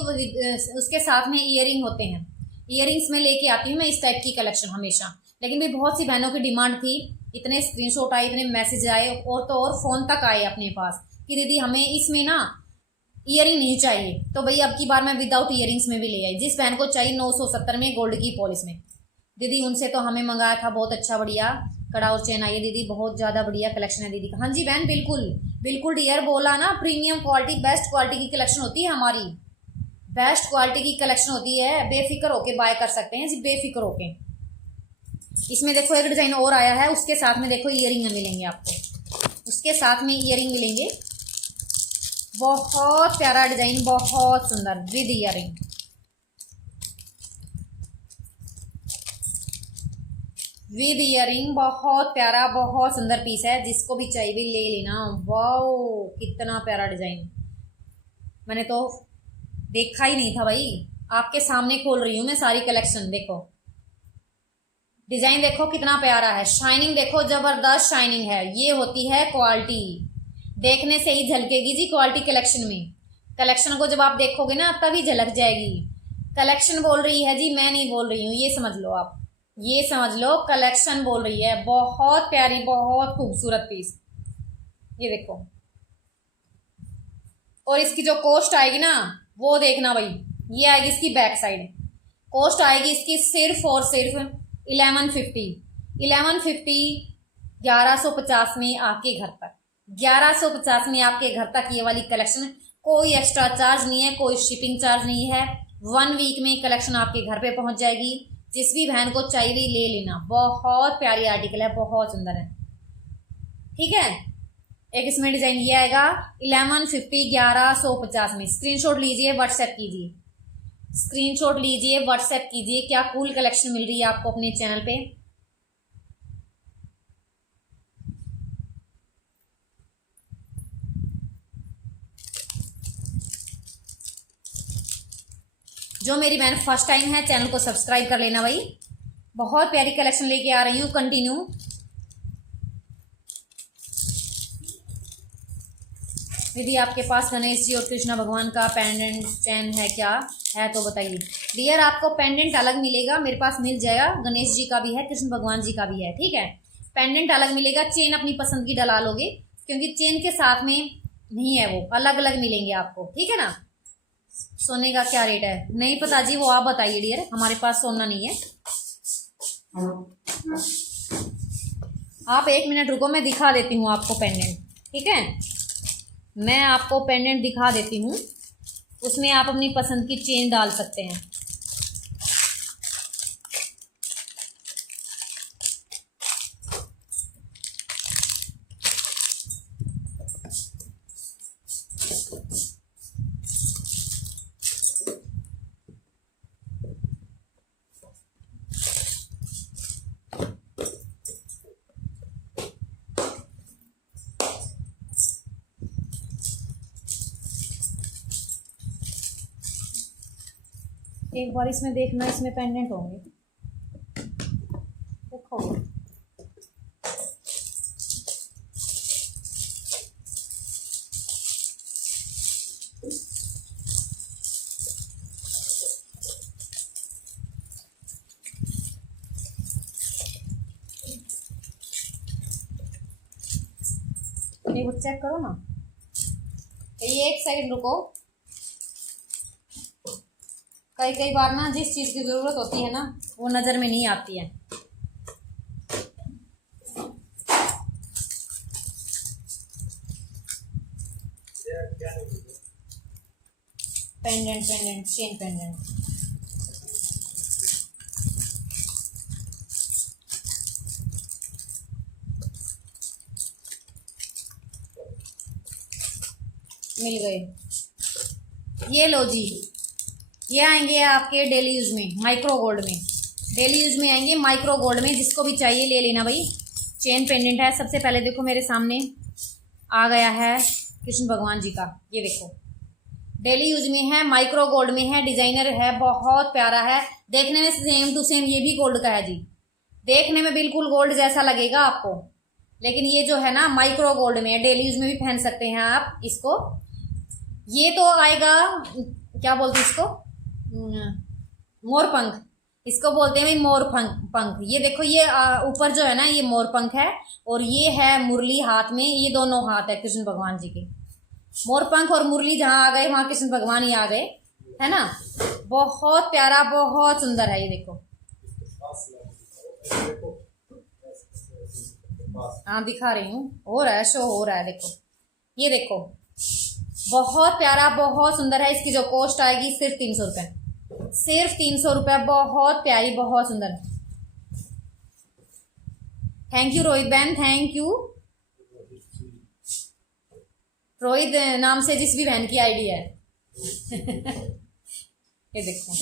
उसके साथ में ईयरिंग होते हैं, ईयरिंग्स में लेके आती हूँ मैं इस टाइप की कलेक्शन हमेशा। लेकिन भी बहुत सी बहनों की डिमांड थी, इतने स्क्रीनशॉट आए, इतने मैसेज आए, और तो और फोन तक आए अपने पास कि दीदी हमें इसमें ना ईयरिंग नहीं चाहिए। तो भाई अब की बार मैं विदाउट ईयरिंग्स में भी ले आई। जिस बहन को चाहिए 970 में गोल्ड की पॉलिश में, दीदी उनसे तो हमें मंगाया था, बहुत अच्छा बढ़िया कड़ा और चेन आई है दीदी, बहुत ज़्यादा बढ़िया कलेक्शन है दीदी का। हाँ जी बहन बिल्कुल बिल्कुल डियर, बोला ना, प्रीमियम क्वालिटी बेस्ट क्वालिटी की कलेक्शन होती है हमारी, बेस्ट क्वालिटी की कलेक्शन होती है, बेफिक्र होके बाय कर सकते हैं जी, बेफिक्र होके। इसमें देखो एक डिजाइन और आया है, उसके साथ में देखो ईयरिंग मिलेंगे आपको, उसके साथ में ईयरिंग मिलेंगे। बहुत प्यारा डिजाइन, बहुत सुंदर विद ईयरिंग। विद ईयरिंग बहुत प्यारा, बहुत सुंदर पीस है, जिसको भी चाहिए भी ले लेना। वाओ कितना प्यारा डिजाइन, मैंने तो देखा ही नहीं था भाई, आपके सामने खोल रही हूँ मैं सारी कलेक्शन। देखो डिजाइन देखो कितना प्यारा है, शाइनिंग देखो जबरदस्त शाइनिंग है। ये होती है क्वालिटी, देखने से ही झलकेगी जी क्वालिटी कलेक्शन में। कलेक्शन को जब आप देखोगे ना तभी झलक जाएगी। कलेक्शन बोल रही है जी, मैं नहीं बोल रही हूँ, ये समझ लो आप, ये समझ लो कलेक्शन बोल रही है। बहुत प्यारी बहुत खूबसूरत पीस, ये देखो। और इसकी जो कॉस्ट आएगी ना वो देखना भाई, ये आएगी इसकी बैक साइड। कॉस्ट आएगी इसकी सिर्फ और सिर्फ 1150 1150 में आपके घर तक, 1150 में आपके घर तक ये वाली कलेक्शन। कोई एक्स्ट्रा चार्ज नहीं है, कोई शिपिंग चार्ज नहीं है। 1 वीक में कलेक्शन आपके घर पे पहुंच जाएगी। जिस भी बहन को चाहिए ले लेना, बहुत प्यारी आर्टिकल है, बहुत सुंदर है। ठीक है, एक इसमें डिजाइन ये आएगा 1150 1150 में। स्क्रीनशॉट लीजिए, व्हाट्सएप कीजिए, स्क्रीनशॉट लीजिए, व्हाट्सएप कीजिए। क्या कूल कलेक्शन मिल रही है आपको अपने चैनल पे। जो मेरी बहन फर्स्ट टाइम है चैनल को सब्सक्राइब कर लेना भाई। बहुत प्यारी कलेक्शन लेके आ रही हूँ कंटिन्यू। यदि आपके पास गणेश जी और कृष्णा भगवान का पेंडेंट चैन है क्या है तो बताइए। डियर आपको पेंडेंट अलग मिलेगा, मेरे पास मिल जाएगा। गणेश जी का भी है, कृष्ण भगवान जी का भी है। ठीक है, पेंडेंट अलग मिलेगा, चेन अपनी पसंद की डला लोगे, क्योंकि चेन के साथ में नहीं है, वो अलग अलग मिलेंगे आपको। ठीक है ना। सोने का क्या रेट है नहीं पता जी, वो आप बताइए डियर, हमारे पास सोना नहीं है। आप 1 मिनट रुको, मैं दिखा देती हूँ आपको पेंडेंट। ठीक है, मैं आपको पेंडेंट दिखा देती हूँ, उसमें आप अपनी पसंद की चेन डाल सकते हैं। एक बार इसमें देखना, इसमें पेंडेंट होंगे, देखो। एक बार चेक करो ना, ये एक सेकंड रुको। कई कई बार ना जिस चीज की जरूरत होती है ना वो नजर में नहीं आती है। पेंडेंट पेंडेंट चेन पेंडेंट, मिल गए। ये लो जी, ये आएंगे आपके डेली यूज में, माइक्रो गोल्ड में, डेली यूज में आएंगे माइक्रो गोल्ड में। जिसको भी चाहिए ले लेना भाई। चेन पेंडेंट है। सबसे पहले देखो मेरे सामने आ गया है कृष्ण भगवान जी का, ये देखो डेली यूज में है, माइक्रो गोल्ड में है, डिजाइनर है, बहुत प्यारा है। देखने में सेम टू सेम ये भी गोल्ड का है जी, देखने में बिल्कुल गोल्ड जैसा लगेगा आपको, लेकिन ये जो है ना माइक्रो गोल्ड में है, डेली यूज में भी पहन सकते हैं आप इसको। ये तो आएगा, क्या बोलते हैं इसको, मोर पंख, इसको बोलते हैं भाई मोर पंख। ये देखो ये ऊपर जो है ना ये मोर पंख है, और ये है मुरली हाथ में, ये दोनों हाथ है कृष्ण भगवान जी के। मोर पंख और मुरली जहाँ आ गए वहां कृष्ण भगवान ही आ गए, है ना। बहुत प्यारा बहुत सुंदर है, ये देखो। हाँ दिखा रही हूँ, हो रहा है, शो हो रहा है, देखो ये देखो, बहुत प्यारा बहुत सुंदर है। इसकी जो कॉस्ट आएगी सिर्फ 300 रुपये, सिर्फ 300 रुपये। बहुत प्यारी बहुत सुंदर। थैंक यू रोहित बहन, थैंक यू। रोहित नाम से जिस भी बहन की आईडी है ये देखो,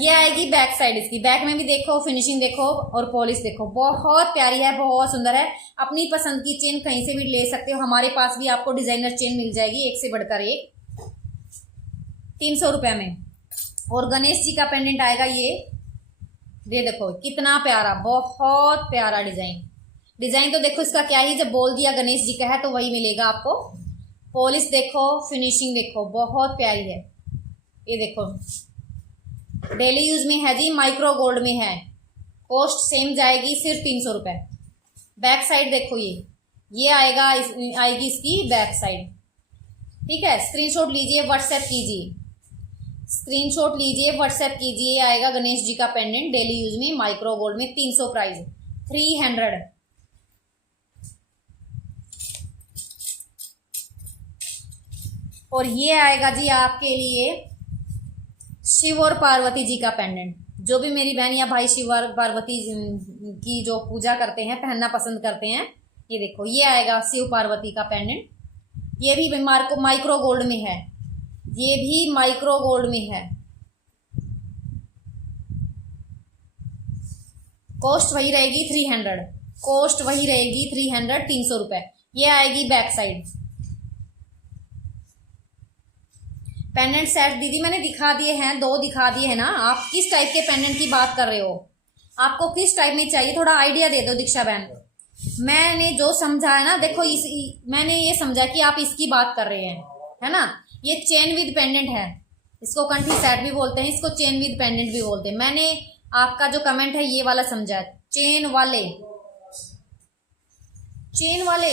ये आएगी बैक साइड इसकी। बैक में भी देखो, फिनिशिंग देखो और पॉलिश देखो, बहुत प्यारी है बहुत सुंदर है। अपनी पसंद की चेन कहीं से भी ले सकते हो, हमारे पास भी आपको डिजाइनर चेन मिल जाएगी, एक से बढ़कर एक। 300 रुपये में और गणेश जी का पेंडेंट आएगा ये देखो कितना प्यारा, बहुत प्यारा डिजाइन। डिजाइन तो देखो इसका क्या ही, जब बोल दिया गणेश जी का है तो वही मिलेगा आपको। पॉलिश देखो, फिनिशिंग देखो, बहुत प्यारी है। ये देखो डेली यूज में है जी, माइक्रो गोल्ड में है। कॉस्ट सेम जाएगी, सिर्फ 300 रुपये। बैक साइड देखो, ये आएगा, आएगी इसकी बैक साइड। ठीक है, स्क्रीनशॉट लीजिए, व्हाट्सएप कीजिए, स्क्रीनशॉट लीजिए, व्हाट्सएप कीजिए। आएगा गणेश जी का पेंडेंट डेली यूज में, माइक्रो गोल्ड में, 300 प्राइस, 300। और ये आएगा जी आपके लिए शिव और पार्वती जी का पेंडेंट। जो भी मेरी बहन या भाई शिव और पार्वती की जो पूजा करते हैं, पहनना पसंद करते हैं, ये देखो ये आएगा शिव पार्वती का पेंडेंट। ये भी माइक्रो गोल्ड में है, ये भी माइक्रो गोल्ड में है। कॉस्ट वही रहेगी 300, कॉस्ट वही रहेगी 300, 300 रुपए। ये आएगी बैक साइड। पेंडेंट सेट दीदी मैंने दिखा दिए हैं, 2 दिखा दिए हैं ना। आप किस टाइप के पेंडेंट की बात कर रहे हो, आपको किस टाइप में चाहिए, थोड़ा आइडिया दे दो दीक्षा बहन। मैंने जो समझा है ना, देखो मैंने ये समझा कि आप इसकी बात कर रहे हैं, है ना। ये चेन विद पेंडेंट है, इसको कंठी सेट भी बोलते हैं, इसको चेन विद पेंडेंट भी बोलते हैं। मैंने आपका जो कमेंट है ये वाला समझा, चेन वाले, चेन वाले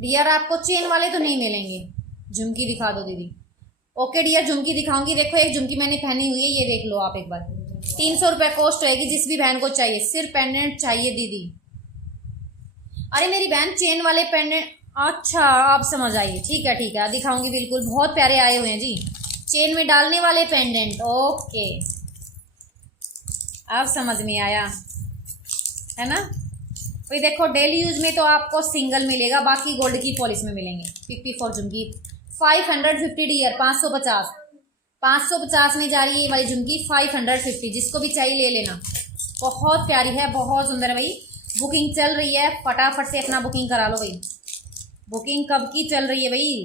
डियर, आपको चेन वाले तो नहीं मिलेंगे। झुमकी दिखा दो दीदी। ओके डियर, झुमकी दिखाऊंगी। देखो एक झुमकी मैंने पहनी हुई है, ये देख लो आप एक बार। 300 रुपये कॉस्ट रहेगी, जिस भी बहन को चाहिए। सिर्फ पेंडेंट चाहिए दीदी। अरे मेरी बहन चेन वाले पेंडेंट, अच्छा आप समझ आइए, ठीक है ठीक है, दिखाऊंगी बिल्कुल। बहुत प्यारे आए हुए हैं जी, चेन में डालने वाले पेंडेंट। ओके अब समझ में आया, है ना। भाई देखो डेली यूज में तो आपको सिंगल मिलेगा, बाकी गोल्ड की पॉलिश में मिलेंगे। 54 झुमकी 550 डियर, 550, 550 में जा रही है ये वाली झुमकी, 550। जिसको भी चाहिए ले लेना, बहुत प्यारी है, बहुत सुंदर है भाई। बुकिंग चल रही है, फटाफट से अपना बुकिंग करा लो भाई। बुकिंग कब की चल रही है भाई।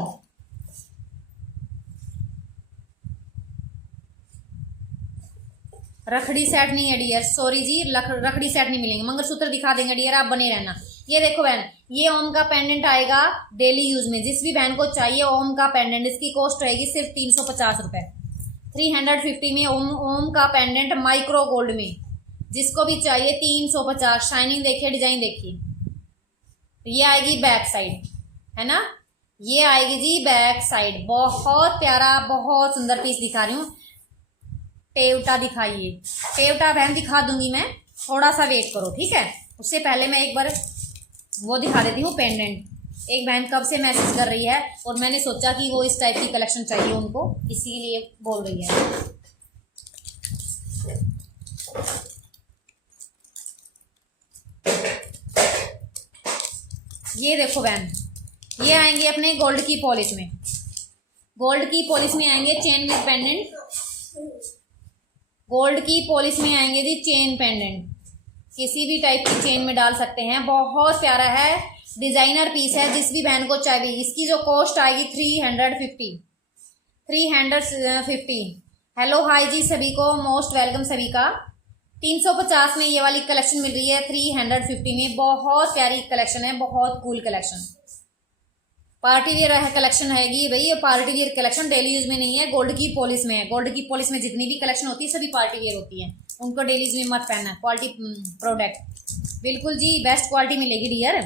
रखड़ी सेट नहीं है डियर, सॉरी जी, रखड़ी सेट नहीं मिलेंगे। मंगलसूत्र दिखा देंगे डियर, आप बने रहना। ये देखो बहन, ये ओम का पेंडेंट आएगा डेली यूज में। जिस भी बहन को चाहिए ओम का पेंडेंट, इसकी कॉस्ट रहेगी सिर्फ 350 रुपए। 350 में ओम का पेंडेंट माइक्रो गोल्ड में, जिसको भी चाहिए 350। शाइनिंग देखिए, डिजाइन देखिए। ये आएगी बैक साइड, है ना, ये आएगी जी बैक साइड। बहुत प्यारा, बहुत सुंदर पीस दिखा रही हूँ। टेवटा दिखाइए, टेवटा बहन दिखा दूंगी मैं, थोड़ा सा वेट करो, ठीक है। उससे पहले मैं एक बार वो दिखा देती हूँ पेंडेंट। एक बहन कब से मैसेज कर रही है और मैंने सोचा कि वो इस टाइप की कलेक्शन चाहिए उनको, इसीलिए बोल रही है। ये देखो बहन, ये आएंगे अपने गोल्ड की पॉलिश में। गोल्ड की पॉलिश में आएंगे चेन विद पेंडेंट। गोल्ड की पॉलिश में आएंगे जी चेन पेंडेंट, किसी भी टाइप की चेन में डाल सकते हैं। बहुत प्यारा है, डिजाइनर पीस है, जिस भी बहन को चाहिए। इसकी जो कॉस्ट आएगी 350, 350। हेलो हाय जी सभी को, मोस्ट वेलकम सभी का। 350 में ये वाली कलेक्शन मिल रही है, 350 में। बहुत प्यारी कलेक्शन है, बहुत cool collection. Party wear collection हैगी भाई, ये party wear collection daily use में नहीं है, गोल्ड की पॉलिश में है। गोल्ड की पॉलिश में जितनी भी कलेक्शन होती है सभी पार्टी वियर होती है, उनको डेली यूज में मत पहनना। क्वालिटी प्रोडक्ट बिल्कुल जी बेस्ट क्वालिटी मिलेगी डियर,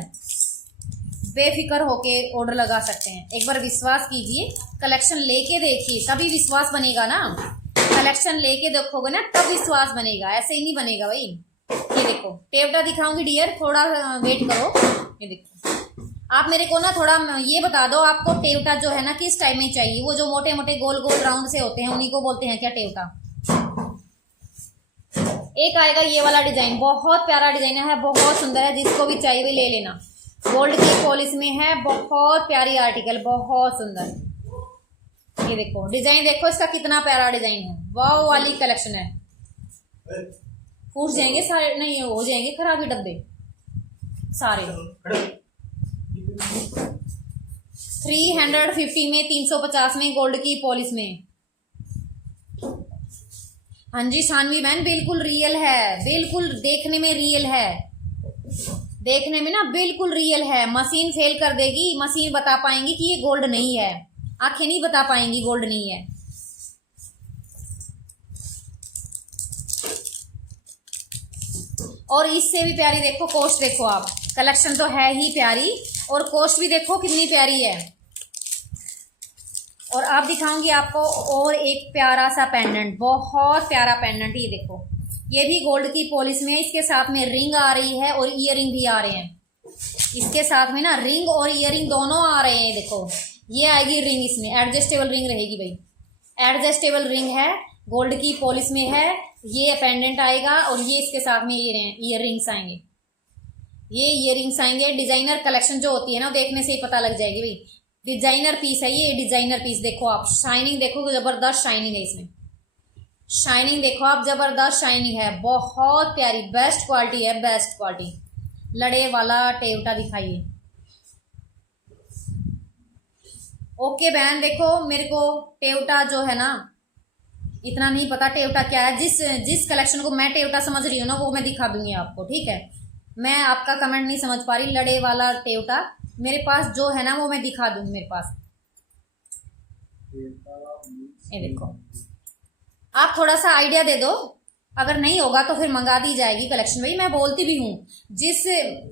बेफिक्र होके ऑर्डर लगा सकते हैं। एक बार विश्वास कीजिए, कलेक्शन लेके देखिए, तभी विश्वास बनेगा ना। कलेक्शन लेके देखोगे ना तब विश्वास बनेगा, ऐसे ही नहीं बनेगा भाई। ये देखो टेवटा दिखाऊंगी डियर, थोड़ा वेट करो। ये देखो, आप मेरे को ना थोड़ा ये बता दो, आपको टेवटा जो है ना किस टाइम में चाहिए। वो जो मोटे मोटे गोल गोल राउंड से होते हैं उन्हीं को बोलते हैं क्या टेवटा। एक आएगा ये वाला डिजाइन, बहुत प्यारा डिजाइन है, बहुत सुंदर है। जिसको भी चाहिए भी ले लेना। गोल्ड की पॉलिश में है, बहुत प्यारी आर्टिकल, बहुत सुंदर। ये देखो डिजाइन, देखो इसका कितना प्यारा डिजाइन है, वाह वाली कलेक्शन है। फूट जाएंगे सारे, नहीं हो जाएंगे खराब ही डब्बे सारे। 350 में, 350 में, गोल्ड की पॉलिश में। हाँ जी शानवी बहन, बिल्कुल रियल है, बिल्कुल देखने में रियल है, देखने में ना बिल्कुल रियल है। मशीन फेल कर देगी, मशीन बता पाएंगी कि ये गोल्ड नहीं है, आंखें नहीं बता पाएंगी गोल्ड नहीं है। और इससे भी प्यारी देखो कॉस्ट, देखो आप, कलेक्शन तो है ही प्यारी और कॉस्ट भी देखो कितनी प्यारी है। और आप दिखाऊंगी आपको और एक प्यारा सा पेंडेंट, बहुत प्यारा पेंडेंट, ये देखो, ये भी गोल्ड की पॉलिश में है। इसके साथ में रिंग आ रही है और ईयरिंग भी आ रहे हैं। इसके साथ में ना रिंग और ईयरिंग दोनों आ रहे हैं। देखो ये आएगी रिंग, इसमें एडजस्टेबल रिंग रहेगी भाई, एडजस्टेबल रिंग है, गोल्ड की पॉलिश में है। ये पेंडेंट आएगा और ये इसके साथ में ईयर रिंग्स आएंगे, ये ईयर रिंग्स आएंगे। डिजाइनर कलेक्शन जो होती है ना, देखने से ही पता लग जाएगी भाई, डिजाइनर पीस है ये, डिजाइनर पीस। देखो आप शाइनिंग देखो, जबरदस्त शाइनिंग है इसमें, शाइनिंग देखो आप, जबरदस्त शाइनिंग है, बहुत प्यारी, बेस्ट क्वालिटी है, बेस्ट क्वालिटी। लड़े वाला टेवटा दिखाइए। ओके बहन, देखो मेरे को टेवटा जो है ना इतना नहीं पता टेवटा क्या है। जिस कलेक्शन को मैं टेवटा समझ रही हूँ ना, वो मैं दिखा दूंगी आपको, ठीक है। मैं आपका कमेंट नहीं समझ पा रही, लड़े वाला टेवटा मेरे पास जो है ना वो मैं दिखा दूंगी मेरे पास। ये देखो, आप थोड़ा सा आइडिया दे दो, अगर नहीं होगा तो फिर मंगा दी जाएगी कलेक्शन। भाई मैं बोलती भी हूँ, जिस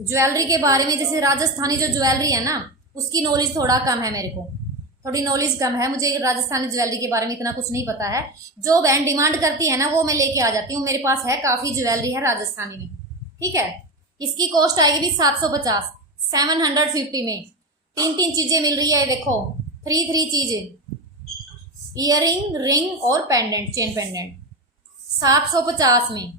ज्वेलरी के बारे में, जैसे राजस्थानी जो ज्वेलरी है ना, उसकी नॉलेज थोड़ा कम है मेरे को, थोड़ी नॉलेज कम है मुझे, राजस्थानी ज्वेलरी के बारे में इतना कुछ नहीं पता है। जो बहन डिमांड करती है ना वो मैं लेके आ जाती हूँ, मेरे पास है काफ़ी ज्वेलरी है राजस्थानी में, ठीक है। इसकी कॉस्ट आएगी भी 750, 750 में 3 चीज़ें मिल रही है। देखो 3 चीज़ें, ईयरिंग, रिंग और पेंडेंट, चेन पेंडेंट, 750 में।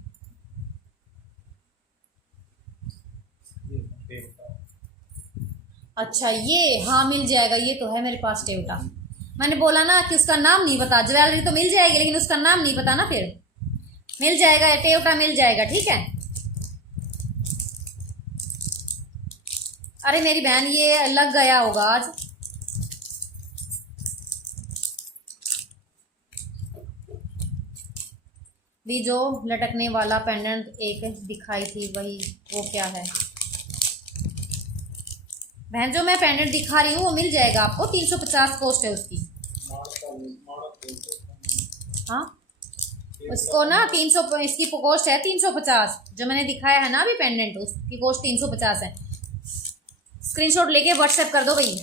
अच्छा ये, हाँ मिल जाएगा, ये तो है मेरे पास टेवटा। मैंने बोला ना कि उसका नाम नहीं पता, ज्वेलरी तो मिल जाएगी लेकिन उसका नाम नहीं पता ना, फिर मिल जाएगा, टेवटा मिल जाएगा, ठीक है। अरे मेरी बहन ये लग गया होगा आज, भी जो लटकने वाला पेंडेंट एक दिखाई थी वही, वो क्या है बहन, जो मैं पेंडेंट दिखा रही हूँ वो मिल जाएगा आपको, 350 कॉस्ट है उसकी। हाँ उसको ना 300, इसकी कॉस्ट है 350, जो मैंने दिखाया है ना अभी पेंडेंट, उसकी कॉस्ट 350 है। स्क्रीनशॉट लेके व्हाट्सएप कर दो भाई,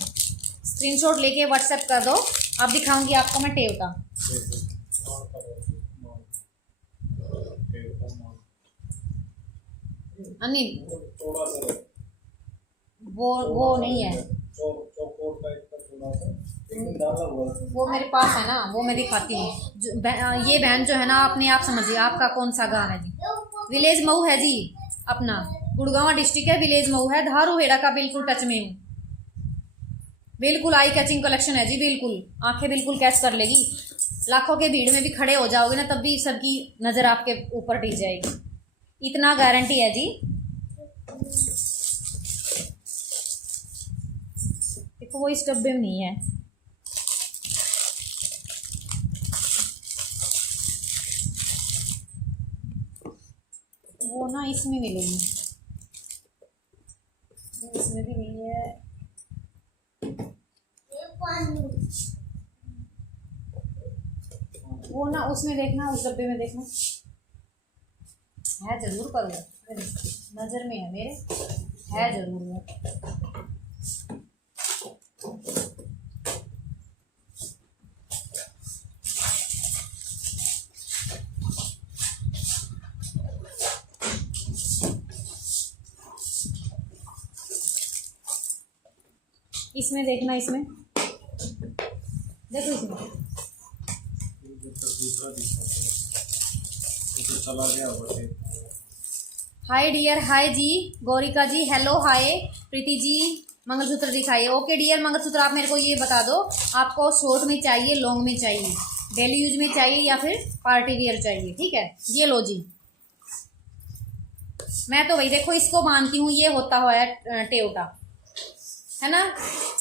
स्क्रीनशॉट लेके व्हाट्सएप कर दो, अब दिखाऊंगी आपको मैं टेवटा। अनिल वो नहीं है, वो मेरे पास है ना, वो मैं दिखाती हूँ। ये बहन जो है ना, अपने आप समझिए आपका कौन सा गाँव है जी। विलेज मऊ है जी, अपना गुड़गांव डिस्ट्रिक्ट है, विलेज मऊ है, धारू हेड़ा का बिल्कुल टच में हूँ। बिल्कुल आई कैचिंग कलेक्शन है जी, बिल्कुल आंखें बिल्कुल कैच कर लेगी। लाखों के भीड़ में भी खड़े हो जाओगे ना, तब भी सबकी नज़र आपके ऊपर टिक जाएगी, इतना गारंटी है जी। देखो वो इस डब्बे में नहीं है, वो ना इसमें मिलेगी, इसमें भी नहीं है। वो ना उसमें देखना, उस डब्बे में देखना, है जरूर, पर नजर में है मेरे, है जरूर वो। इसमें देखना, इसमें देखो, इसमें hi dear, hi ji Gaurika ji, hello hi Preeti ji, mangalsutra दिखाइए। ओके डियर, मंगलसूत्र आप मेरे को ये बता दो, आपको शॉर्ट में चाहिए, लॉन्ग में चाहिए, डेली यूज में चाहिए या फिर पार्टी वियर चाहिए, ठीक है। ये लो जी, मैं तो वही देखो इसको मानती हूँ, ये होता हुआ है टेवटा, है ना।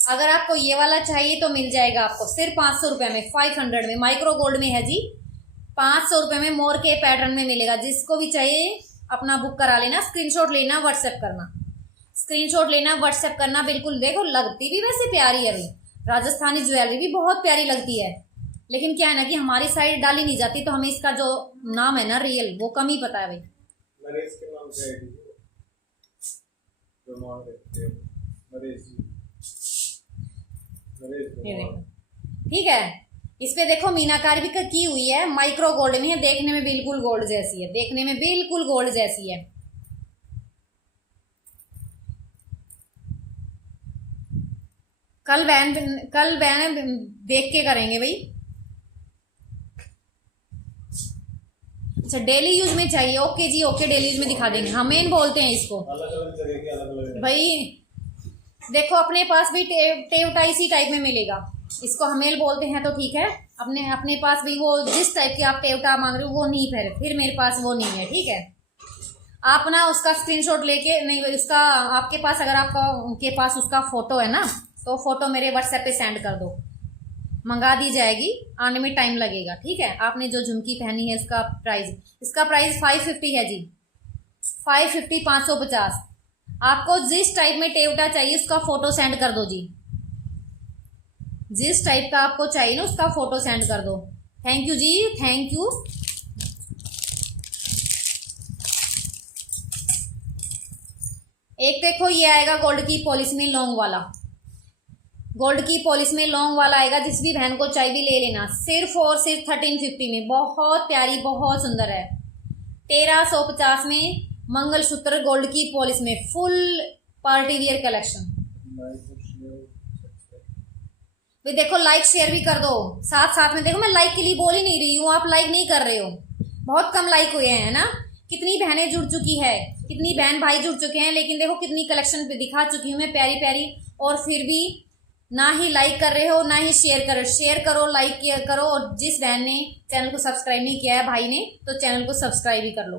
अगर आपको ये वाला चाहिए तो मिल जाएगा आपको सिर्फ 500 रुपये में, 500 में, माइक्रो गोल्ड में है जी। 500 रुपये में मोर के पैटर्न में मिलेगा। जिसको भी चाहिए अपना बुक करा लेना, स्क्रीनशॉट लेना, व्हाट्सएप करना, स्क्रीनशॉट लेना, व्हाट्सएप करना। बिल्कुल देखो, लगती भी वैसे प्यारी है भाई, राजस्थानी ज्वेलरी भी बहुत प्यारी लगती है, लेकिन क्या है ना कि हमारी साइड डाली नहीं जाती, तो हमें इसका जो नाम है ना रियल, वो कम ही पता है भाई। नरेश के नाम से आईडी जो मांग रहे थे, नरेश जी, ये देखो, ठीक है। इस पे देखो मीनाकारी भी की हुई है, माइक्रो गोल्ड में है, देखने में बिल्कुल गोल्ड जैसी है, देखने में बिल्कुल गोल्ड जैसी है। कल बहन देख के करेंगे भाई। अच्छा, डेली यूज में चाहिए, ओके जी ओके, डेली यूज में दिखा देंगे, हमें बोलते हैं इसको। अलग अलग जगह के अलग अलग भाई देखो, अपने पास भी टेवटा इसी टाइप में मिलेगा, इसको हमेल बोलते हैं तो ठीक है। अपने पास भी वो जिस टाइप के आप टेवटा मांग रहे हो वो नहीं, फिर मेरे पास वो नहीं है, ठीक है। आप ना उसका स्क्रीनशॉट लेके, नहीं उसका आपके पास, अगर आपका उनके पास उसका फोटो है ना, तो फोटो मेरे व्हाट्सएप पे सेंड कर दो, मंगा दी जाएगी, आने में टाइम लगेगा, ठीक है। आपने जो झुमकी पहनी है उसका प्राइस, इसका प्राइस 550 है जी, 550, 550। आपको जिस टाइप में टेवटा चाहिए उसका फोटो सेंड कर दो जी, जिस टाइप का आपको चाहिए ना उसका फोटो सेंड कर दो। थैंक यू जी, थैंक यू। एक देखो ये आएगा गोल्ड की पॉलिश में लॉन्ग वाला, गोल्ड की पॉलिश में लॉन्ग वाला आएगा, जिस भी बहन को चाहिए भी ले लेना, सिर्फ और सिर्फ 1350 में, बहुत प्यारी, बहुत सुंदर है। 1350 में मंगलसूत्र गोल्ड की पॉलिश में, फुल पार्टी वियर कलेक्शन। भाई देखो, लाइक शेयर भी कर दो साथ साथ में। देखो, मैं लाइक के लिए बोल ही नहीं रही हूँ, आप लाइक नहीं कर रहे हो, बहुत कम लाइक हुए हैं ना। कितनी बहनें जुड़ चुकी है, कितनी बहन भाई जुड़ चुके हैं, लेकिन देखो कितनी कलेक्शन पे दिखा चुकी हूँ मैं प्यारी प्यारी, और फिर भी ना ही लाइक कर रहे हो ना ही शेयर कर रहे हो। शेयर करो, लाइक करो, और जिस बहन ने चैनल को सब्सक्राइब नहीं किया है भाई ने, तो चैनल को सब्सक्राइब ही कर लो।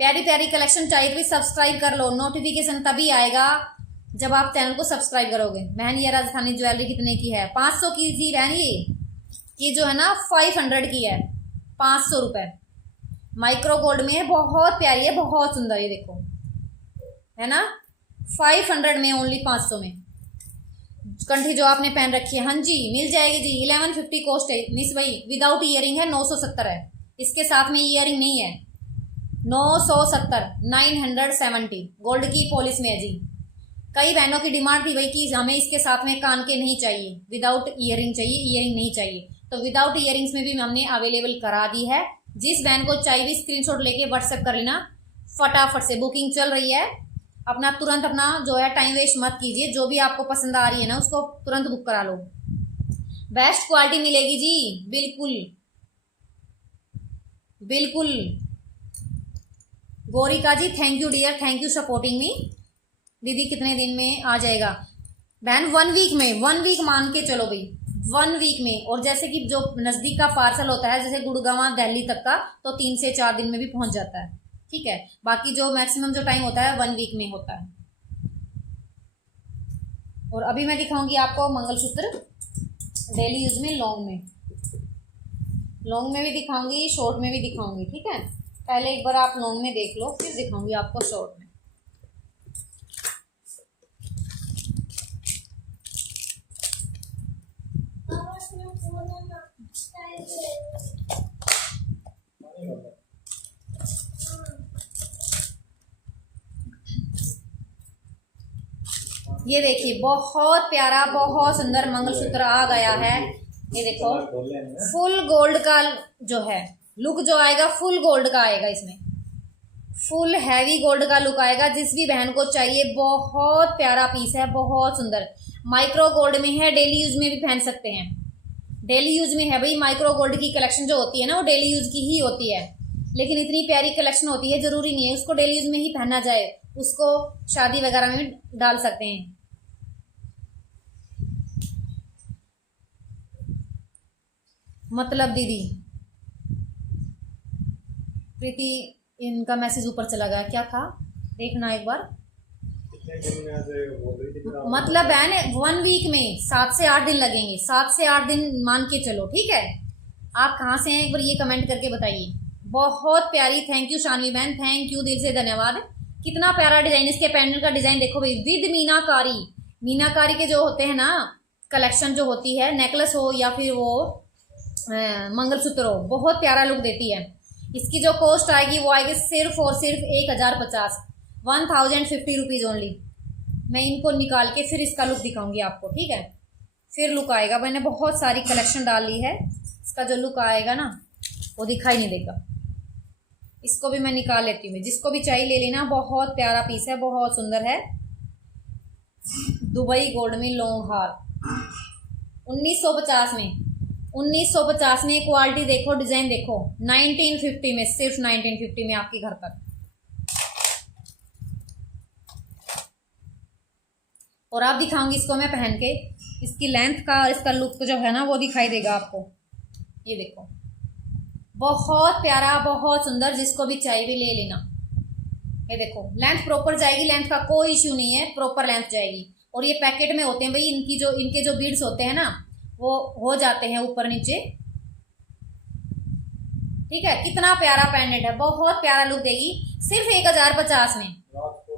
प्यारी प्यारी कलेक्शन चाहिए तो भी सब्सक्राइब कर लो, नोटिफिकेशन तभी आएगा जब आप चैनल को सब्सक्राइब करोगे। बहन ये राजस्थानी ज्वेलरी कितने की है? 500 की थी बहन, ये जो है ना 500 की है, 500 रुपए, माइक्रो गोल्ड में है, बहुत प्यारी है, बहुत सुंदर, ये देखो है ना, 500 में, ओनली 500 में। कंठी जो आपने पहन रखी है, हाँ जी मिल जाएगी जी, 1150 कॉस्ट है मिस भाई, विदाउट ईयरिंग है, 970 है, इसके साथ में ईयरिंग नहीं है, 970, 970 गोल्ड की पॉलिश में है जी। कई बहनों की डिमांड थी भाई कि हमें इसके साथ में कान के नहीं चाहिए, विदाउट ईयरिंग चाहिए, ईयरिंग नहीं चाहिए, तो विदाउट ईयरिंग्स में भी हमने अवेलेबल करा दी है। जिस बहन को चाहिए भी स्क्रीनशॉट लेके व्हाट्सएप कर लेना, फटाफट से बुकिंग चल रही है, अपना तुरंत अपना जो है टाइम वेस्ट मत कीजिए, जो भी आपको पसंद आ रही है ना उसको तुरंत बुक करा लो, बेस्ट क्वालिटी मिलेगी जी, बिल्कुल बिल्कुल। Gaurika ji thank you dear, thank you supporting me. दीदी कितने दिन में आ जाएगा? बहन 1 वीक में, 1 वीक मान के चलो भाई, 1 वीक में। और जैसे कि जो नजदीक का पार्सल होता है, जैसे गुड़गांव दिल्ली तक का, तो 3 से 4 दिन में भी पहुंच जाता है, ठीक है। बाकी जो मैक्सिमम जो टाइम होता है 1 वीक में होता है। और अभी मैं दिखाऊंगी आपको मंगलसूत्र डेली यूज में, लॉन्ग में भी दिखाऊंगी, शॉर्ट में भी दिखाऊंगी, ठीक है। पहले एक बार आप लॉन्ग में देख लो, फिर दिखाऊंगी आपको शॉर्ट में। ये देखिए बहुत प्यारा, बहुत सुंदर मंगलसूत्र आ गया है, ये देखो फुल गोल्ड का जो है लुक जो आएगा, फुल गोल्ड का आएगा, इसमें फुल हैवी गोल्ड का लुक आएगा। जिस भी बहन को चाहिए, बहुत प्यारा पीस है, बहुत सुंदर, माइक्रो गोल्ड में है, डेली यूज में भी पहन सकते हैं, डेली यूज में है भाई। माइक्रो गोल्ड की कलेक्शन जो होती है ना, वो डेली यूज की ही होती है, लेकिन इतनी प्यारी कलेक्शन होती है, जरूरी नहीं है उसको डेली यूज में ही पहना जाए, उसको शादी वगैरह में डाल सकते हैं। मतलब दीदी प्रीति, इनका मैसेज ऊपर चला गया, क्या था देखना एक बार। कितने दिन में ऐसे बोल रही थी फिर आप? मतलब बहन 1 वीक में 7 से 8 दिन लगेंगे, 7 से 8 दिन मान के चलो, ठीक है। आप कहाँ से हैं एक बार ये कमेंट करके बताइए। बहुत प्यारी, थैंक यू शानवी बहन, थैंक यू, दिल से धन्यवाद। कितना प्यारा डिजाइन, इसके पैनल का डिजाइन देखो भाई, विद मीनाकारी। मीनाकारी के जो होते हैं ना कलेक्शन जो होती है, नेकलेस हो या फिर वो मंगलसूत्र हो, बहुत प्यारा लुक देती है। इसकी जो कॉस्ट आएगी वो आएगी सिर्फ और सिर्फ 1050, 1050 रुपीज़ ओनली। मैं इनको निकाल के फिर इसका लुक दिखाऊंगी आपको, ठीक है। फिर लुक आएगा, मैंने बहुत सारी कलेक्शन डाल ली है, इसका जो लुक आएगा ना वो दिखाई नहीं देगा। इसको भी मैं निकाल लेती हूँ, जिसको भी चाहिए ले लेना। बहुत प्यारा पीस है, बहुत सुंदर है। दुबई गोल्ड में लॉन्ग हार 1950 में, 1950 में। क्वालिटी देखो, डिजाइन देखो, 1950 में, सिर्फ 1950 में आपके घर तक। और आप दिखाऊंगी इसको मैं पहन के, इसकी लेंथ का, इसका लुक जो है ना वो दिखाई देगा आपको। ये देखो, बहुत प्यारा, बहुत सुंदर, जिसको भी चाहिए भी ले लेना। ये देखो, लेंथ प्रॉपर जाएगी, लेंथ का कोई इश्यू नहीं है, प्रॉपर लेंथ जाएगी। और ये पैकेट में होते हैं भाई, इनके जो बीड्स होते हैं ना वो हो जाते हैं ऊपर नीचे, ठीक है। कितना प्यारा पेंडेंट है, बहुत प्यारा लुक देगी, सिर्फ 1050 में,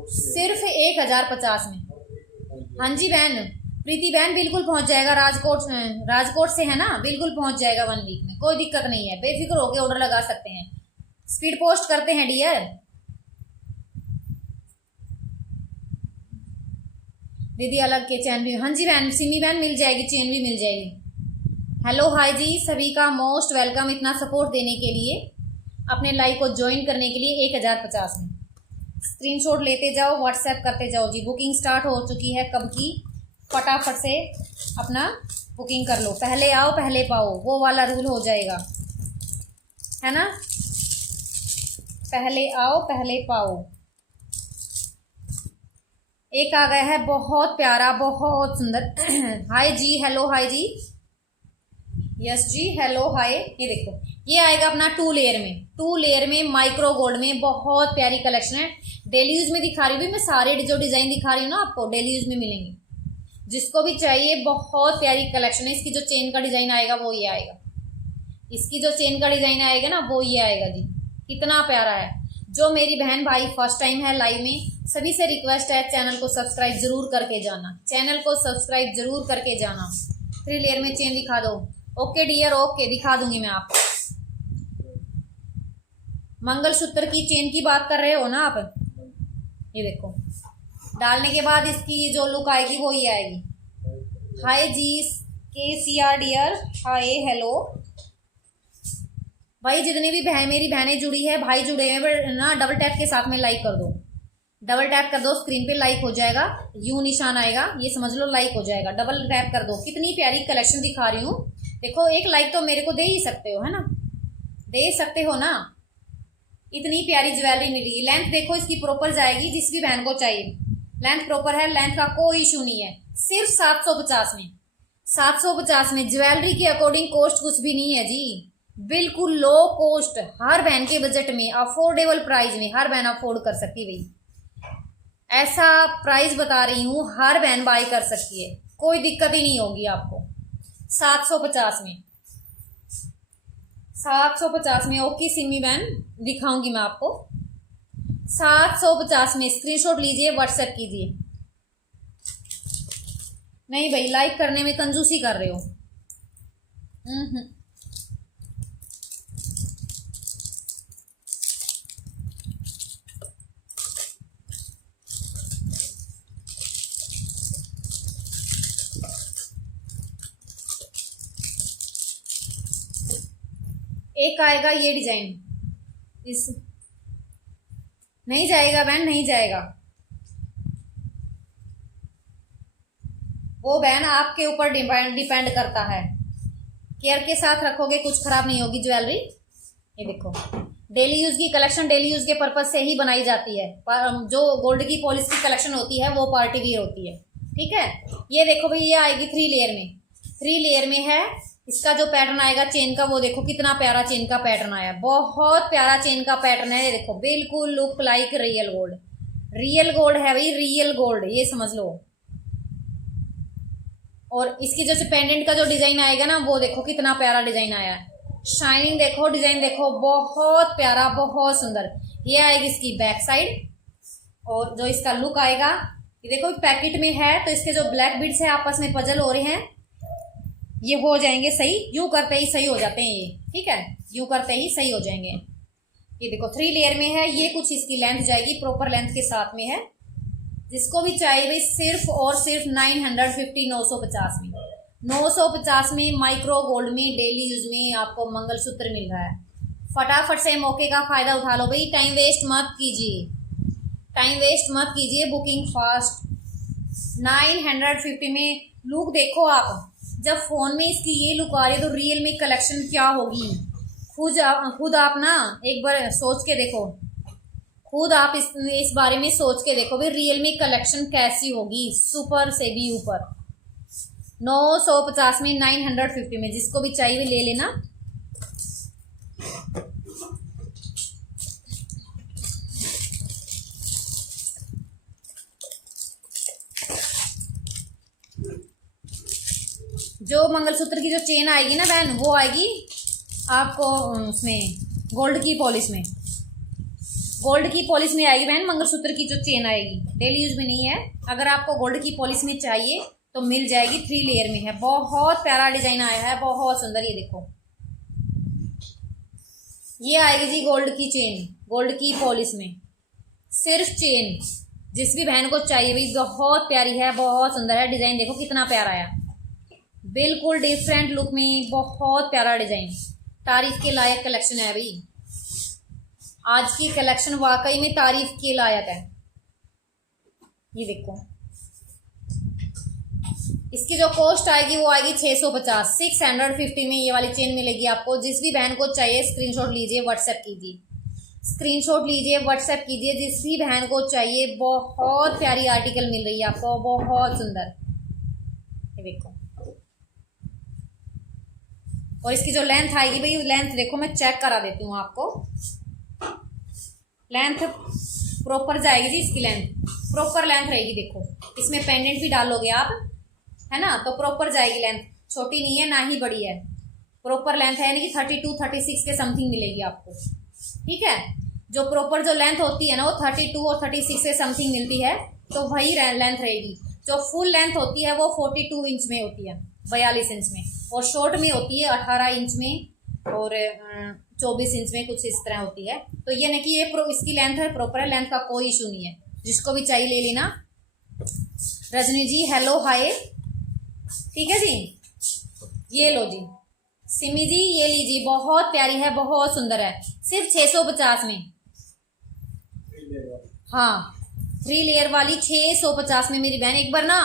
सिर्फ 1050 में। हाँ जी बहन, प्रीति बहन बिल्कुल पहुंच जाएगा। राजकोट से है ना, बिल्कुल पहुंच जाएगा 1 वीक में, कोई दिक्कत नहीं है, बेफिक्र होके ऑर्डर लगा सकते हैं। स्पीड पोस्ट करते हैं डियर। दीदी अलग के चैन भी, हाँ जी बहन, सिमी बहन मिल जाएगी, चेन भी मिल जाएगी। हेलो हाय जी, सभी का मोस्ट वेलकम, इतना सपोर्ट देने के लिए, अपने लाइव को ज्वाइन करने के लिए। 1050 में स्क्रीनशॉट लेते जाओ, व्हाट्सएप करते जाओ जी। बुकिंग स्टार्ट हो चुकी है कब की, फटाफट से अपना बुकिंग कर लो। पहले आओ पहले पाओ, वो वाला रूल हो जाएगा, है ना। पहले आओ पहले पाओ। एक आ गया है, बहुत प्यारा, बहुत सुंदर। हाय जी, हेलो हाय जी, यस जी, हेलो हाय। ये देखो, ये आएगा अपना 2 लेयर में, 2 लेयर में माइक्रो गोल्ड में, बहुत प्यारी कलेक्शन है। डेली यूज में दिखा रही हूँ मैं, सारे जो डिजाइन दिखा रही हूँ ना आपको डेली यूज में मिलेंगे। जिसको भी चाहिए, बहुत प्यारी कलेक्शन है। इसकी जो चेन का डिजाइन आएगा वो ये आएगा, इसकी जो चेन का डिजाइन आएगा ना वो ये आएगा जी। कितना प्यारा है। जो मेरी बहन भाई फर्स्ट टाइम है लाइव में, सभी से रिक्वेस्ट है चैनल को सब्सक्राइब जरूर करके जाना, चैनल को सब्सक्राइब जरूर करके जाना। 3 लेयर में चेन दिखा दो। ओके डियर, ओके, दिखा दूंगी मैं आपको। मंगलसूत्र की चेन की बात कर रहे हो ना आप, ये देखो, डालने के बाद इसकी जो लुक आएगी वो ये आएगी। हाय जी KCR डियर, हाय हेलो भाई। जितनी भी मेरी बहनें जुड़ी है, भाई जुड़े हैं ना, डबल टैप के साथ में लाइक कर दो, डबल टैप कर दो, स्क्रीन पे लाइक हो जाएगा, यू निशान आएगा, ये समझ लो लाइक हो जाएगा। डबल टैप कर दो। कितनी प्यारी कलेक्शन दिखा रही हूँ, देखो। एक लाइक तो मेरे को दे ही सकते हो, है ना, दे सकते हो ना। इतनी प्यारी ज्वेलरी मिली। लेंथ देखो इसकी प्रॉपर जाएगी, जिस भी बहन को चाहिए लेंथ प्रॉपर है, लेंथ का कोई इशू नहीं है। सिर्फ 750 में, 750 में ज्वेलरी के अकॉर्डिंग कॉस्ट कुछ भी नहीं है जी, बिल्कुल लो कॉस्ट, हर बहन के बजट में, अफोर्डेबल प्राइस में, हर बहन अफोर्ड कर सकती है भाई। ऐसा प्राइस बता रही हूँ, हर बहन बाई कर सकती है, कोई दिक्कत ही नहीं होगी आपको। 750 में, 750 में। ओके सिमी बहन, दिखाऊंगी मैं आपको। 750 में स्क्रीनशॉट लीजिए, व्हाट्सएप कीजिए। नहीं भाई, लाइक करने में कंजूसी कर रहे हो। एक आएगा ये डिजाइन, इस नहीं जाएगा बहन, नहीं जाएगा। वो बहन आपके ऊपर डिपेंड करता है, केयर के साथ रखोगे कुछ खराब नहीं होगी ज्वेलरी। ये देखो, डेली यूज की कलेक्शन डेली यूज के पर्पज से ही बनाई जाती है। जो गोल्ड की पॉलिश की कलेक्शन होती है वो पार्टी वियर होती है, ठीक है। ये देखो भाई, ये आएगी 3 लेयर में, 3 लेयर में है। इसका जो पैटर्न आएगा चेन का, वो देखो कितना प्यारा चेन का पैटर्न आया, बहुत प्यारा चेन का पैटर्न है। ये देखो, बिल्कुल look like real gold, real gold है भाई, रियल गोल्ड, ये समझ लो। और इसकी जो पेंडेंट का जो डिजाइन आएगा ना, वो देखो कितना प्यारा डिजाइन आया है। शाइनिंग देखो, डिजाइन देखो, बहुत प्यारा, बहुत सुंदर। ये आएगी इसकी बैक साइड, और जो इसका लुक आएगा, ये देखो पैकेट में है, तो इसके जो ब्लैक बीड्स है आपस में पजल हो रहे हैं, ये हो जाएंगे सही। यूं करते ही सही हो जाते हैं ये, ठीक है, यूं करते ही सही हो जाएंगे। ये देखो 3 लेयर में है, ये कुछ इसकी लेंथ जाएगी, प्रॉपर लेंथ के साथ में है। जिसको भी चाहिए भाई सिर्फ और सिर्फ 950, 950 में, 950 में माइक्रो गोल्ड में डेली यूज में आपको मंगलसूत्र मिल रहा है। फटाफट से मौके का फायदा उठा लो भाई, टाइम वेस्ट मत कीजिए, टाइम वेस्ट मत कीजिए, बुकिंग फास्ट। 950 में लुक देखो आप, जब फोन में इसकी ये लुक आ रही है तो रियल में कलेक्शन क्या होगी, खुद आप ना एक बार सोच के देखो, खुद आप इस बारे में सोच के देखो भाई रियल में कलेक्शन कैसी होगी, सुपर से भी ऊपर। 950 में, 950 में, जिसको भी चाहिए ले लेना। जो मंगलसूत्र की जो चेन आएगी ना बहन, वो आएगी आपको उसमें गोल्ड की पॉलिश में, गोल्ड की पॉलिश में आएगी बहन मंगलसूत्र की जो चेन आएगी, डेली यूज में नहीं है। अगर आपको गोल्ड की पॉलिश में चाहिए तो मिल जाएगी, 3 लेयर में है, बहुत प्यारा डिजाइन आया है, बहुत सुंदर। ये देखो, ये आएगी जी गोल्ड की चेन, गोल्ड की पॉलिश में, सिर्फ चेन। जिस भी बहन को चाहिए भाई, बहुत प्यारी है, बहुत सुंदर है। डिजाइन देखो कितना प्यारा है, बिल्कुल डिफरेंट लुक में, बहुत प्यारा डिजाइन, तारीफ के लायक कलेक्शन है भाई। आज की कलेक्शन वाकई में तारीफ के लायक है। ये देखो, इसकी जो कॉस्ट आएगी वो आएगी 650, 650 में ये वाली चेन मिलेगी आपको। जिस भी बहन को चाहिए स्क्रीनशॉट लीजिए, व्हाट्सएप कीजिए, स्क्रीनशॉट लीजिए, व्हाट्सएप कीजिए, जिस भी बहन को चाहिए। बहुत प्यारी आर्टिकल मिल रही है आपको, बहुत सुंदर। ये देखो, और इसकी जो लेंथ आएगी भाई, लेंथ देखो, मैं चेक करा देती हूँ आपको। लेंथ प्रॉपर जाएगी जी, इसकी लेंथ प्रॉपर लेंथ रहेगी। देखो, इसमें पेंडेंट भी डालोगे आप, है ना, तो प्रॉपर जाएगी लेंथ, छोटी नहीं है ना ही बड़ी है, प्रॉपर लेंथ है, यानी कि 32, 36 के समथिंग मिलेगी आपको, ठीक है। जो प्रॉपर जो लेंथ होती है ना, वो 32 और 36 के समथिंग मिलती है, तो वही लेंथ रहेगी। जो फुल लेंथ होती है वो 42 इंच में होती है, 42 इंच में, और शॉर्ट में होती है 18 इंच में और 24 इंच में, कुछ इस तरह होती है। तो ये नहीं कि ये इसकी लेंथ है प्रॉपर है, लेंथ का कोई इशू नहीं है। जिसको भी चाहिए ले लेना। रजनी जी हेलो हाय, ठीक है जी। ये लो जी सिमी जी, ये लीजिए, बहुत प्यारी है, बहुत सुंदर है, सिर्फ 650 में। हाँ, 3 लेयर वाली 650 में मेरी बहन। एक बार ना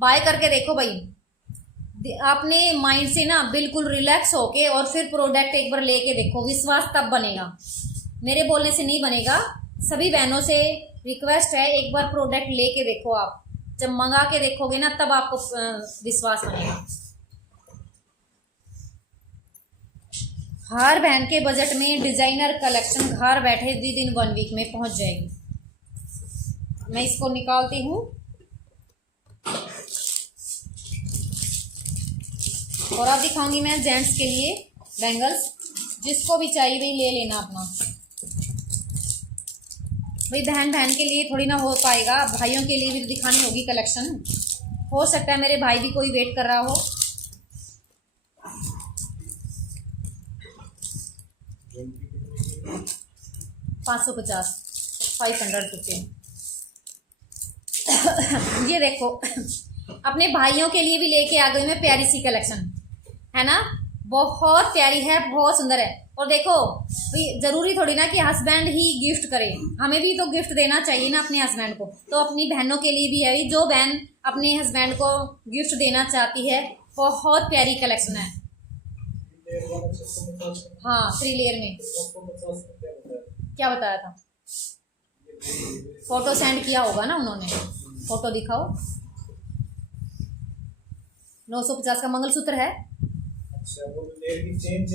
बाय करके देखो भाई, अपने माइंड से ना बिल्कुल रिलैक्स होके और फिर प्रोडक्ट एक बार लेके देखो, विश्वास तब बनेगा, मेरे बोलने से नहीं बनेगा। सभी बहनों से रिक्वेस्ट है, एक बार प्रोडक्ट लेके देखो। आप जब मंगा के देखोगे ना, तब आपको विश्वास बनेगा। हर बहन के बजट में डिजाइनर कलेक्शन घर बैठे विदिन 1 वीक में पहुंच जाएगी। मैं इसको निकालती हूँ और अब दिखाऊंगी मैं जेंट्स के लिए बैंगल्स। जिसको भी चाहिए भाई ले लेना अपना। भाई बहन बहन के लिए थोड़ी ना हो पाएगा, भाइयों के लिए भी दिखानी होगी कलेक्शन। हो सकता है मेरे भाई भी कोई वेट कर रहा हो। $550, 550। ये देखो, अपने भाइयों के लिए भी लेके आ गई मैं प्यारी सी कलेक्शन, है ना, बहुत प्यारी है, बहुत सुंदर है। और देखो जरूरी थोड़ी ना कि हस्बैंड ही गिफ्ट करे, हमें भी तो गिफ्ट देना चाहिए ना अपने हस्बैंड को। तो अपनी बहनों के लिए भी है, जो बहन अपने हस्बैंड को गिफ्ट देना चाहती है, बहुत प्यारी कलेक्शन है। हाँ, 3 लेयर में। क्या बताया था? फोटो सेंड किया होगा ना उन्होंने, फोटो दिखाओ। 950 का मंगलसूत्र है। अच्छा, वो लेयर की चेन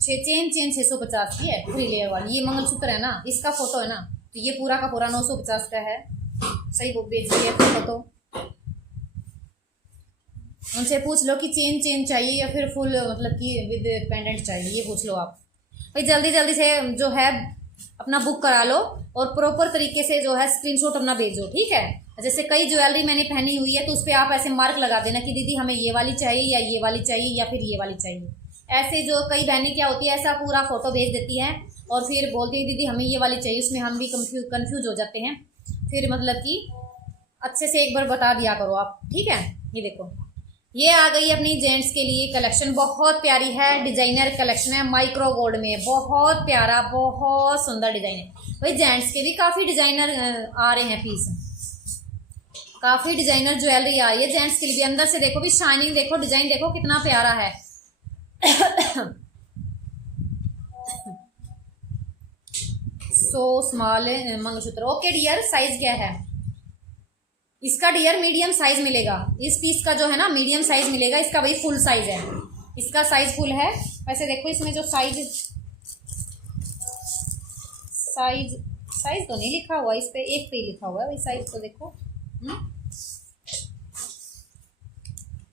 650 की है, 3 लेयर वाली। ये मंगलसूत्र है ना, इसका फोटो है ना, तो ये पूरा का पूरा 950 का है। सही वो बेच दिए तो उनसे पूछ लो कि चेन चाहिए या फिर फुल मतलब कि विद पेंडेंट चाहिए, ये पूछ लो आप। भाई जल्दी जल्दी से जो है अपना बुक करा लो और प्रॉपर तरीके से जो है स्क्रीनशॉट अपना भेजो, ठीक है। जैसे कई ज्वेलरी मैंने पहनी हुई है तो उस पर आप ऐसे मार्क लगा देना कि दीदी हमें ये वाली चाहिए या ये वाली चाहिए या फिर ये वाली चाहिए। ऐसे जो कई बहनें क्या होती है ऐसा पूरा फोटो भेज देती हैं और फिर बोलती है दीदी हमें ये वाली चाहिए, उसमें हम भी कंफ्यूज हो जाते हैं। फिर मतलब कि अच्छे से एक बार बता दिया करो आप, ठीक है। ये देखो ये आ गई अपनी जेंट्स के लिए कलेक्शन, बहुत प्यारी है, डिजाइनर कलेक्शन है, माइक्रो गोल्ड में, बहुत प्यारा बहुत सुंदर डिजाइन है। भाई जेंट्स के भी काफी डिजाइनर आ रहे हैं पीस, काफी डिजाइनर ज्वेलरी आ रही है जेंट्स के लिए। अंदर से देखो भी शाइनिंग देखो, डिजाइन देखो कितना प्यारा है। So small mangalsutra. Okay dear, size क्या है इसका डियर? मीडियम साइज मिलेगा इस पीस का, जो है ना मीडियम साइज मिलेगा इसका। भाई फुल साइज है, इसका साइज फुल है। वैसे देखो इसमें जो साइज तो नहीं लिखा हुआ इस पे, एक पे ही लिखा हुआ है भाई साइज तो देखो।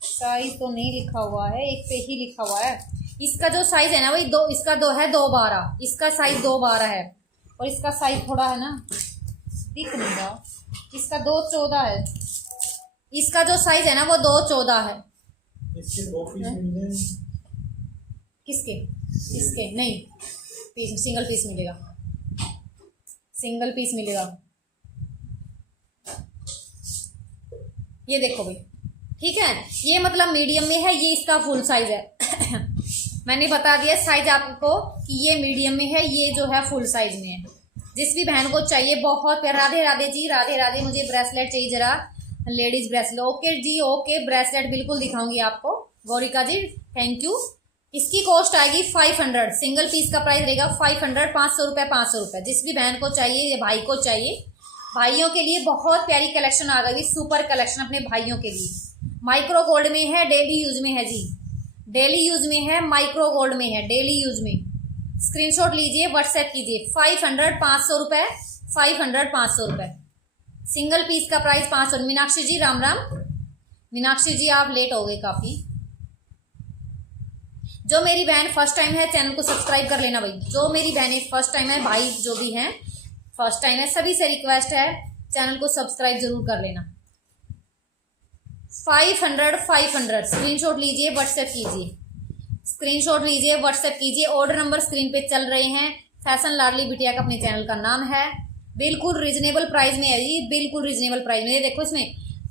साइज तो नहीं लिखा हुआ है, एक पे ही लिखा हुआ है। इसका जो साइज है ना भाई इसका 212, इसका साइज 212 है और इसका साइज थोड़ा है ना दिख नहीं रहा, इसका 214 है। इसका जो साइज है ना वो 214 है। इसके 2 पीस मिलेंगे। किसके? इसके नहीं, पीस सिंगल पीस मिलेगा, सिंगल पीस मिलेगा। ये देखो भाई, ठीक है, ये मतलब मीडियम में है, ये इसका फुल साइज है। मैंने बता दिया साइज आपको कि ये मीडियम में है, ये जो है फुल साइज में है। जिस भी बहन को चाहिए बहुत प्यार। राधे राधे जी, राधे राधे। मुझे ब्रेसलेट चाहिए जरा, लेडीज ब्रेसलेट। ओके जी ओके, ब्रेसलेट बिल्कुल दिखाऊंगी आपको। Gaurika ji thank you. इसकी कॉस्ट आएगी 500, सिंगल पीस का प्राइस रहेगा 500, 500 रुपये 500 रुपये। जिस भी बहन को चाहिए या भाई को चाहिए, भाइयों के लिए बहुत प्यारी कलेक्शन आ गई, सुपर कलेक्शन अपने भाइयों के लिए। माइक्रो गोल्ड में है, डेली यूज में है जी, डेली यूज में है, माइक्रो गोल्ड में है, डेली यूज में। स्क्रीनशॉट लीजिए, व्हाट्सएप कीजिए। 500 500 रुपये, 500 500 रुपये। सिंगल पीस का प्राइस 500। मीनाक्षी जी राम राम। मीनाक्षी जी आप लेट हो गए काफी। जो मेरी बहन फर्स्ट टाइम है चैनल को सब्सक्राइब कर लेना भाई। जो मेरी बहनें फर्स्ट टाइम है, भाई जो भी हैं फर्स्ट टाइम है, सभी से रिक्वेस्ट है चैनल को सब्सक्राइब जरूर कर लेना। 500 500। स्क्रीनशॉट लीजिए, व्हाट्सएप कीजिए, स्क्रीनशॉट लीजिए, व्हाट्सएप कीजिए। ऑर्डर नंबर स्क्रीन पे चल रहे हैं। फैशन लाडली बिटिया का अपने चैनल का नाम है। बिल्कुल रीजनेबल प्राइस में है जी, बिल्कुल रीजनेबल प्राइस में। ये देखो इसमें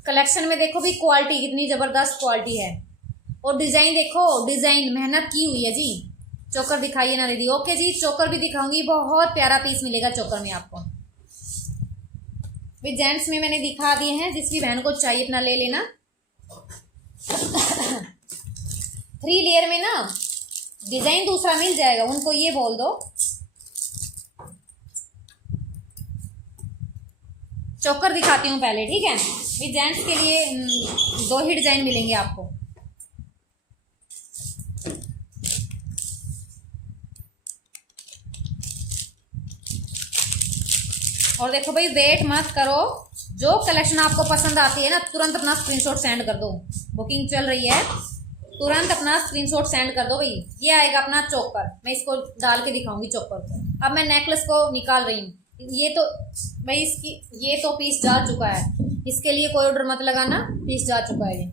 कलेक्शन में देखो भी क्वालिटी कितनी जबरदस्त क्वालिटी है, और डिजाइन देखो, डिजाइन मेहनत की हुई है जी। चोकर दिखाइए ना दीदी। ओके जी, चोकर भी दिखाऊंगी, बहुत प्यारा पीस मिलेगा चोकर में आपको। भाई जेंट्स में मैंने दिखा दिए हैं, जिस भी बहन को चाहिए अपना ले लेना। 3 लेयर में ना डिजाइन दूसरा मिल जाएगा, उनको ये बोल दो। चोकर दिखाती हूँ पहले, ठीक है। ये जेंट्स के लिए 2 ही डिजाइन मिलेंगे आपको। और देखो भाई वेट मत करो, जो कलेक्शन आपको पसंद आती है ना तुरंत अपना स्क्रीनशॉट सेंड कर दो। बुकिंग चल रही है, तुरंत अपना स्क्रीनशॉट सेंड कर दो भाई। ये आएगा अपना चोकर, मैं इसको डाल के दिखाऊंगी चोकर को। अब मैं नेकलेस को निकाल रही हूँ। ये तो भाई इसकी ये तो पीस जा चुका है, इसके लिए कोई ऑर्डर मत लगाना, पीस जा चुका है ये।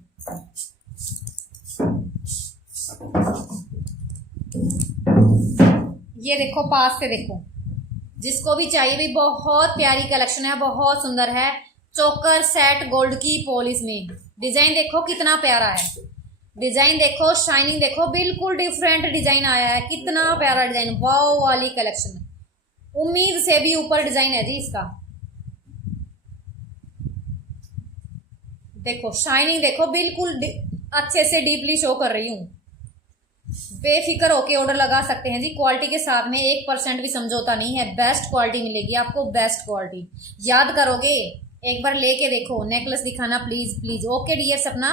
ये देखो पास से देखो, जिसको भी चाहिए भी बहुत प्यारी कलेक्शन है, बहुत सुंदर है। चोकर सेट गोल्ड की पॉलिश में, डिजाइन देखो कितना प्यारा है, डिजाइन देखो, शाइनिंग देखो, बिल्कुल डिफरेंट डिजाइन आया है, कितना प्यारा डिजाइन, वाव वाली कलेक्शन है। उम्मीद से भी ऊपर डिजाइन है जी इसका। देखो शाइनिंग देखो, बिल्कुल अच्छे से डीपली शो कर रही हूँ। बेफिक्र होके ऑर्डर लगा सकते हैं जी। क्वालिटी के साथ में 1% भी समझौता नहीं है, बेस्ट क्वालिटी मिलेगी आपको, बेस्ट क्वालिटी। याद करोगे, एक बार लेके देखो। नेकलेस दिखाना प्लीज प्लीज। ओके डियर सपना,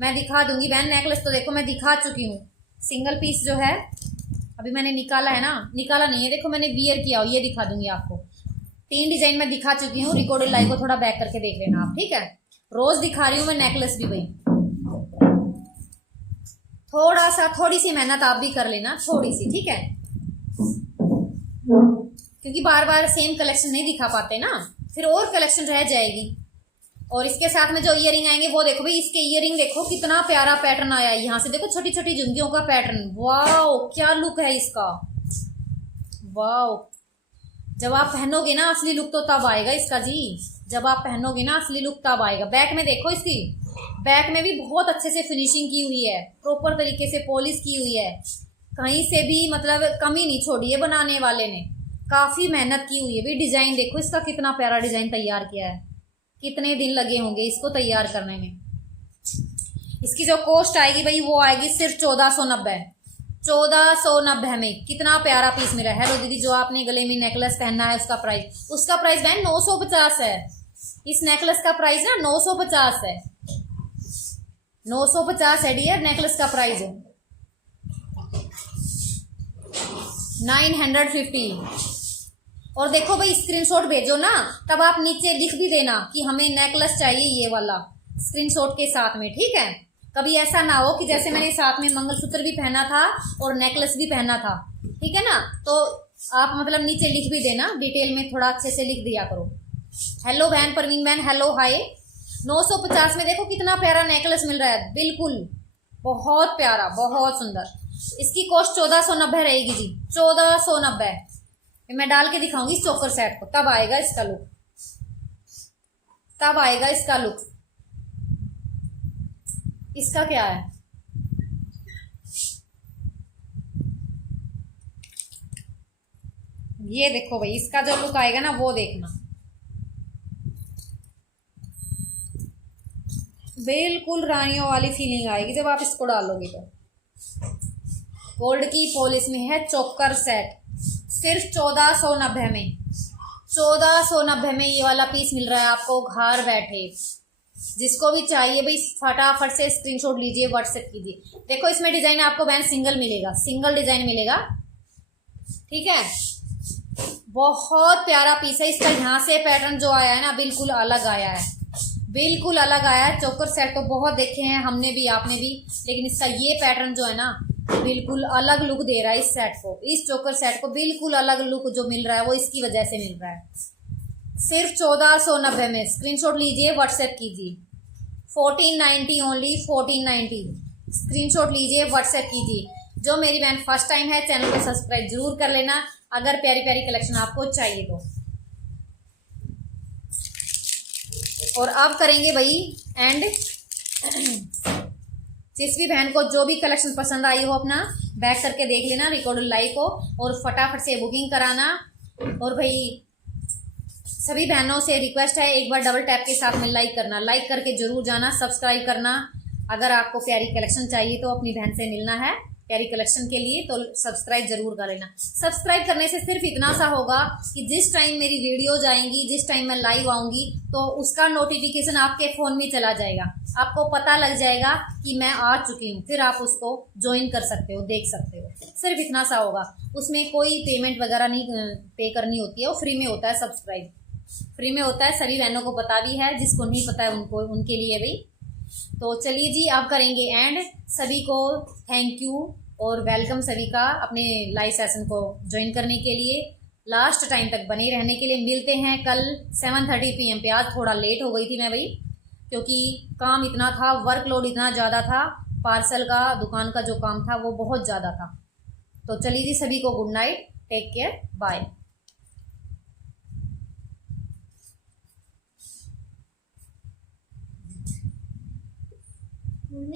मैं दिखा दूंगी बहन। नेकलेस तो देखो मैं दिखा चुकी हूँ, सिंगल पीस जो है अभी मैंने निकाला है ना, निकाला नहीं है, देखो मैंने वियर किया हो, ये दिखा दूंगी आपको। 3 डिजाइन मैं दिखा चुकी हूँ। रिकॉर्डेड लाइव को थोड़ा बैक करके देख लेना आप, ठीक है। रोज दिखा रही हूँ मैं, नेकलेस भी भाई। थोड़ी सी मेहनत आप भी कर लेना, थोड़ी सी, ठीक है, क्योंकि बार बार सेम कलेक्शन नहीं दिखा पाते ना, फिर और कलेक्शन रह जाएगी। और इसके साथ में जो इयरिंग आएंगे वो देखो भाई, इसके इयरिंग देखो कितना प्यारा पैटर्न आया है। यहाँ से देखो छोटी छोटी झुमकियों का पैटर्न, वाओ क्या लुक है इसका, वाओ। जब आप पहनोगे ना असली लुक तो तब आएगा इसका जी, जब आप पहनोगे ना असली लुक तब आएगा। बैक में देखो, इसकी बैक में भी बहुत अच्छे से फिनिशिंग की हुई है, प्रॉपर तरीके से पॉलिश की हुई है, कहीं से भी मतलब कमी नहीं छोड़ी है बनाने वाले ने, काफी मेहनत की हुई है भाई। डिजाइन देखो इसका, कितना प्यारा डिजाइन तैयार किया है, कितने दिन लगे होंगे इसको तैयार करने में। इसकी जो कॉस्ट आएगी भाई वो आएगी सिर्फ 1490। 1490 में कितना प्यारा पीस मिला है। हेलो दीदी, जो आपने गले में नेकलेस पहनना है उसका प्राइस बहन 950 है। इस नेकलेस का प्राइस ना 950 है, 950 है डियर, नेकलेस का प्राइस है 950। और देखो भाई स्क्रीनशॉट भेजो ना, तब आप नीचे लिख भी देना कि हमें नेकलेस चाहिए ये वाला, स्क्रीनशॉट के साथ में, ठीक है। कभी ऐसा ना हो कि जैसे मैंने साथ में मंगलसूत्र भी पहना था और नेकलेस भी पहना था, ठीक है ना, तो आप मतलब नीचे लिख भी देना, डिटेल में थोड़ा अच्छे से लिख दिया करो। हेलो बहन परवीन बहन, हेलो हाय। 950 में देखो कितना प्यारा नेकलेस मिल रहा है, बिल्कुल बहुत प्यारा, बहुत सुंदर। इसकी कॉस्ट 1490 रहेगी जी, 1490। मैं डाल के दिखाऊंगी इस चोकर सेट को, तब आएगा इसका लुक, तब आएगा इसका लुक। इसका क्या है, ये देखो भाई, इसका जो लुक आएगा ना वो देखना, बिल्कुल रानियों वाली फीलिंग आएगी जब आप इसको डालोगे तो। गोल्ड की पॉलिश में है चोकर सेट, सिर्फ 1490 में, 1490 में ये वाला पीस मिल रहा है आपको घर बैठे। जिसको भी चाहिए भाई फटाफट से स्क्रीनशॉट लीजिए, व्हाट्सएप कीजिए। देखो इसमें डिजाइन आपको बहन सिंगल मिलेगा, सिंगल डिजाइन मिलेगा, ठीक है। बहुत प्यारा पीस है इसका। यहाँ से पैटर्न जो आया है ना बिल्कुल अलग आया है, बिल्कुल अलग आया है। चोकर सेट तो बहुत देखे हैं हमने भी, आपने भी, लेकिन इसका ये पैटर्न जो है ना बिल्कुल अलग लुक दे रहा है इस सेट को, इस चोकर सेट को बिल्कुल अलग लुक जो मिल रहा है वो इसकी वजह से मिल रहा है। सिर्फ 1490 में स्क्रीनशॉट लीजिए, व्हाट्सएप कीजिए। 1490 ओनली, 1490 स्क्रीनशॉट लीजिए, व्हाट्सएप कीजिए। जो मेरी बहन फर्स्ट टाइम है चैनल को सब्सक्राइब जरूर कर लेना, अगर प्यारी प्यारी कलेक्शन आपको चाहिए तो। और अब करेंगे भाई एंड। जिस भी बहन को जो भी कलेक्शन पसंद आई हो अपना बैक करके देख लेना रिकॉर्डेड लाइव को, और फटाफट से बुकिंग कराना। और भाई सभी बहनों से रिक्वेस्ट है, एक बार डबल टैप के साथ में लाइक करना, लाइक करके जरूर जाना, सब्सक्राइब करना। अगर आपको प्यारी कलेक्शन चाहिए तो अपनी बहन से मिलना है प्यारी कलेक्शन के लिए, तो सब्सक्राइब जरूर कर लेना। सब्सक्राइब करने से सिर्फ इतना सा होगा कि जिस टाइम मेरी वीडियोज आएंगी, जिस टाइम मैं लाइव आऊंगी, तो उसका नोटिफिकेशन आपके फ़ोन में चला जाएगा, आपको पता लग जाएगा कि मैं आ चुकी हूँ, फिर आप उसको ज्वाइन कर सकते हो, देख सकते हो। सिर्फ इतना सा होगा, उसमें कोई पेमेंट वगैरह नहीं पे करनी होती है, वो फ्री में होता है, सब्सक्राइब फ्री में होता है। सभी बहनों को पता भी है, जिसको नहीं पता है उनको, उनके लिए भाई। तो चलिए जी, आप करेंगे एंड। सभी को थैंक यू और वेलकम सभी का अपने लाइव सेशन को ज्वाइन करने के लिए, लास्ट टाइम तक बने रहने के लिए। मिलते हैं कल 7:30 PM पे। आज थोड़ा लेट हो गई थी मैं भाई, क्योंकि काम इतना था, वर्कलोड इतना ज़्यादा था, पार्सल का, दुकान का जो काम था वो बहुत ज़्यादा था। तो चलिए जी, सभी को good night, take care, bye.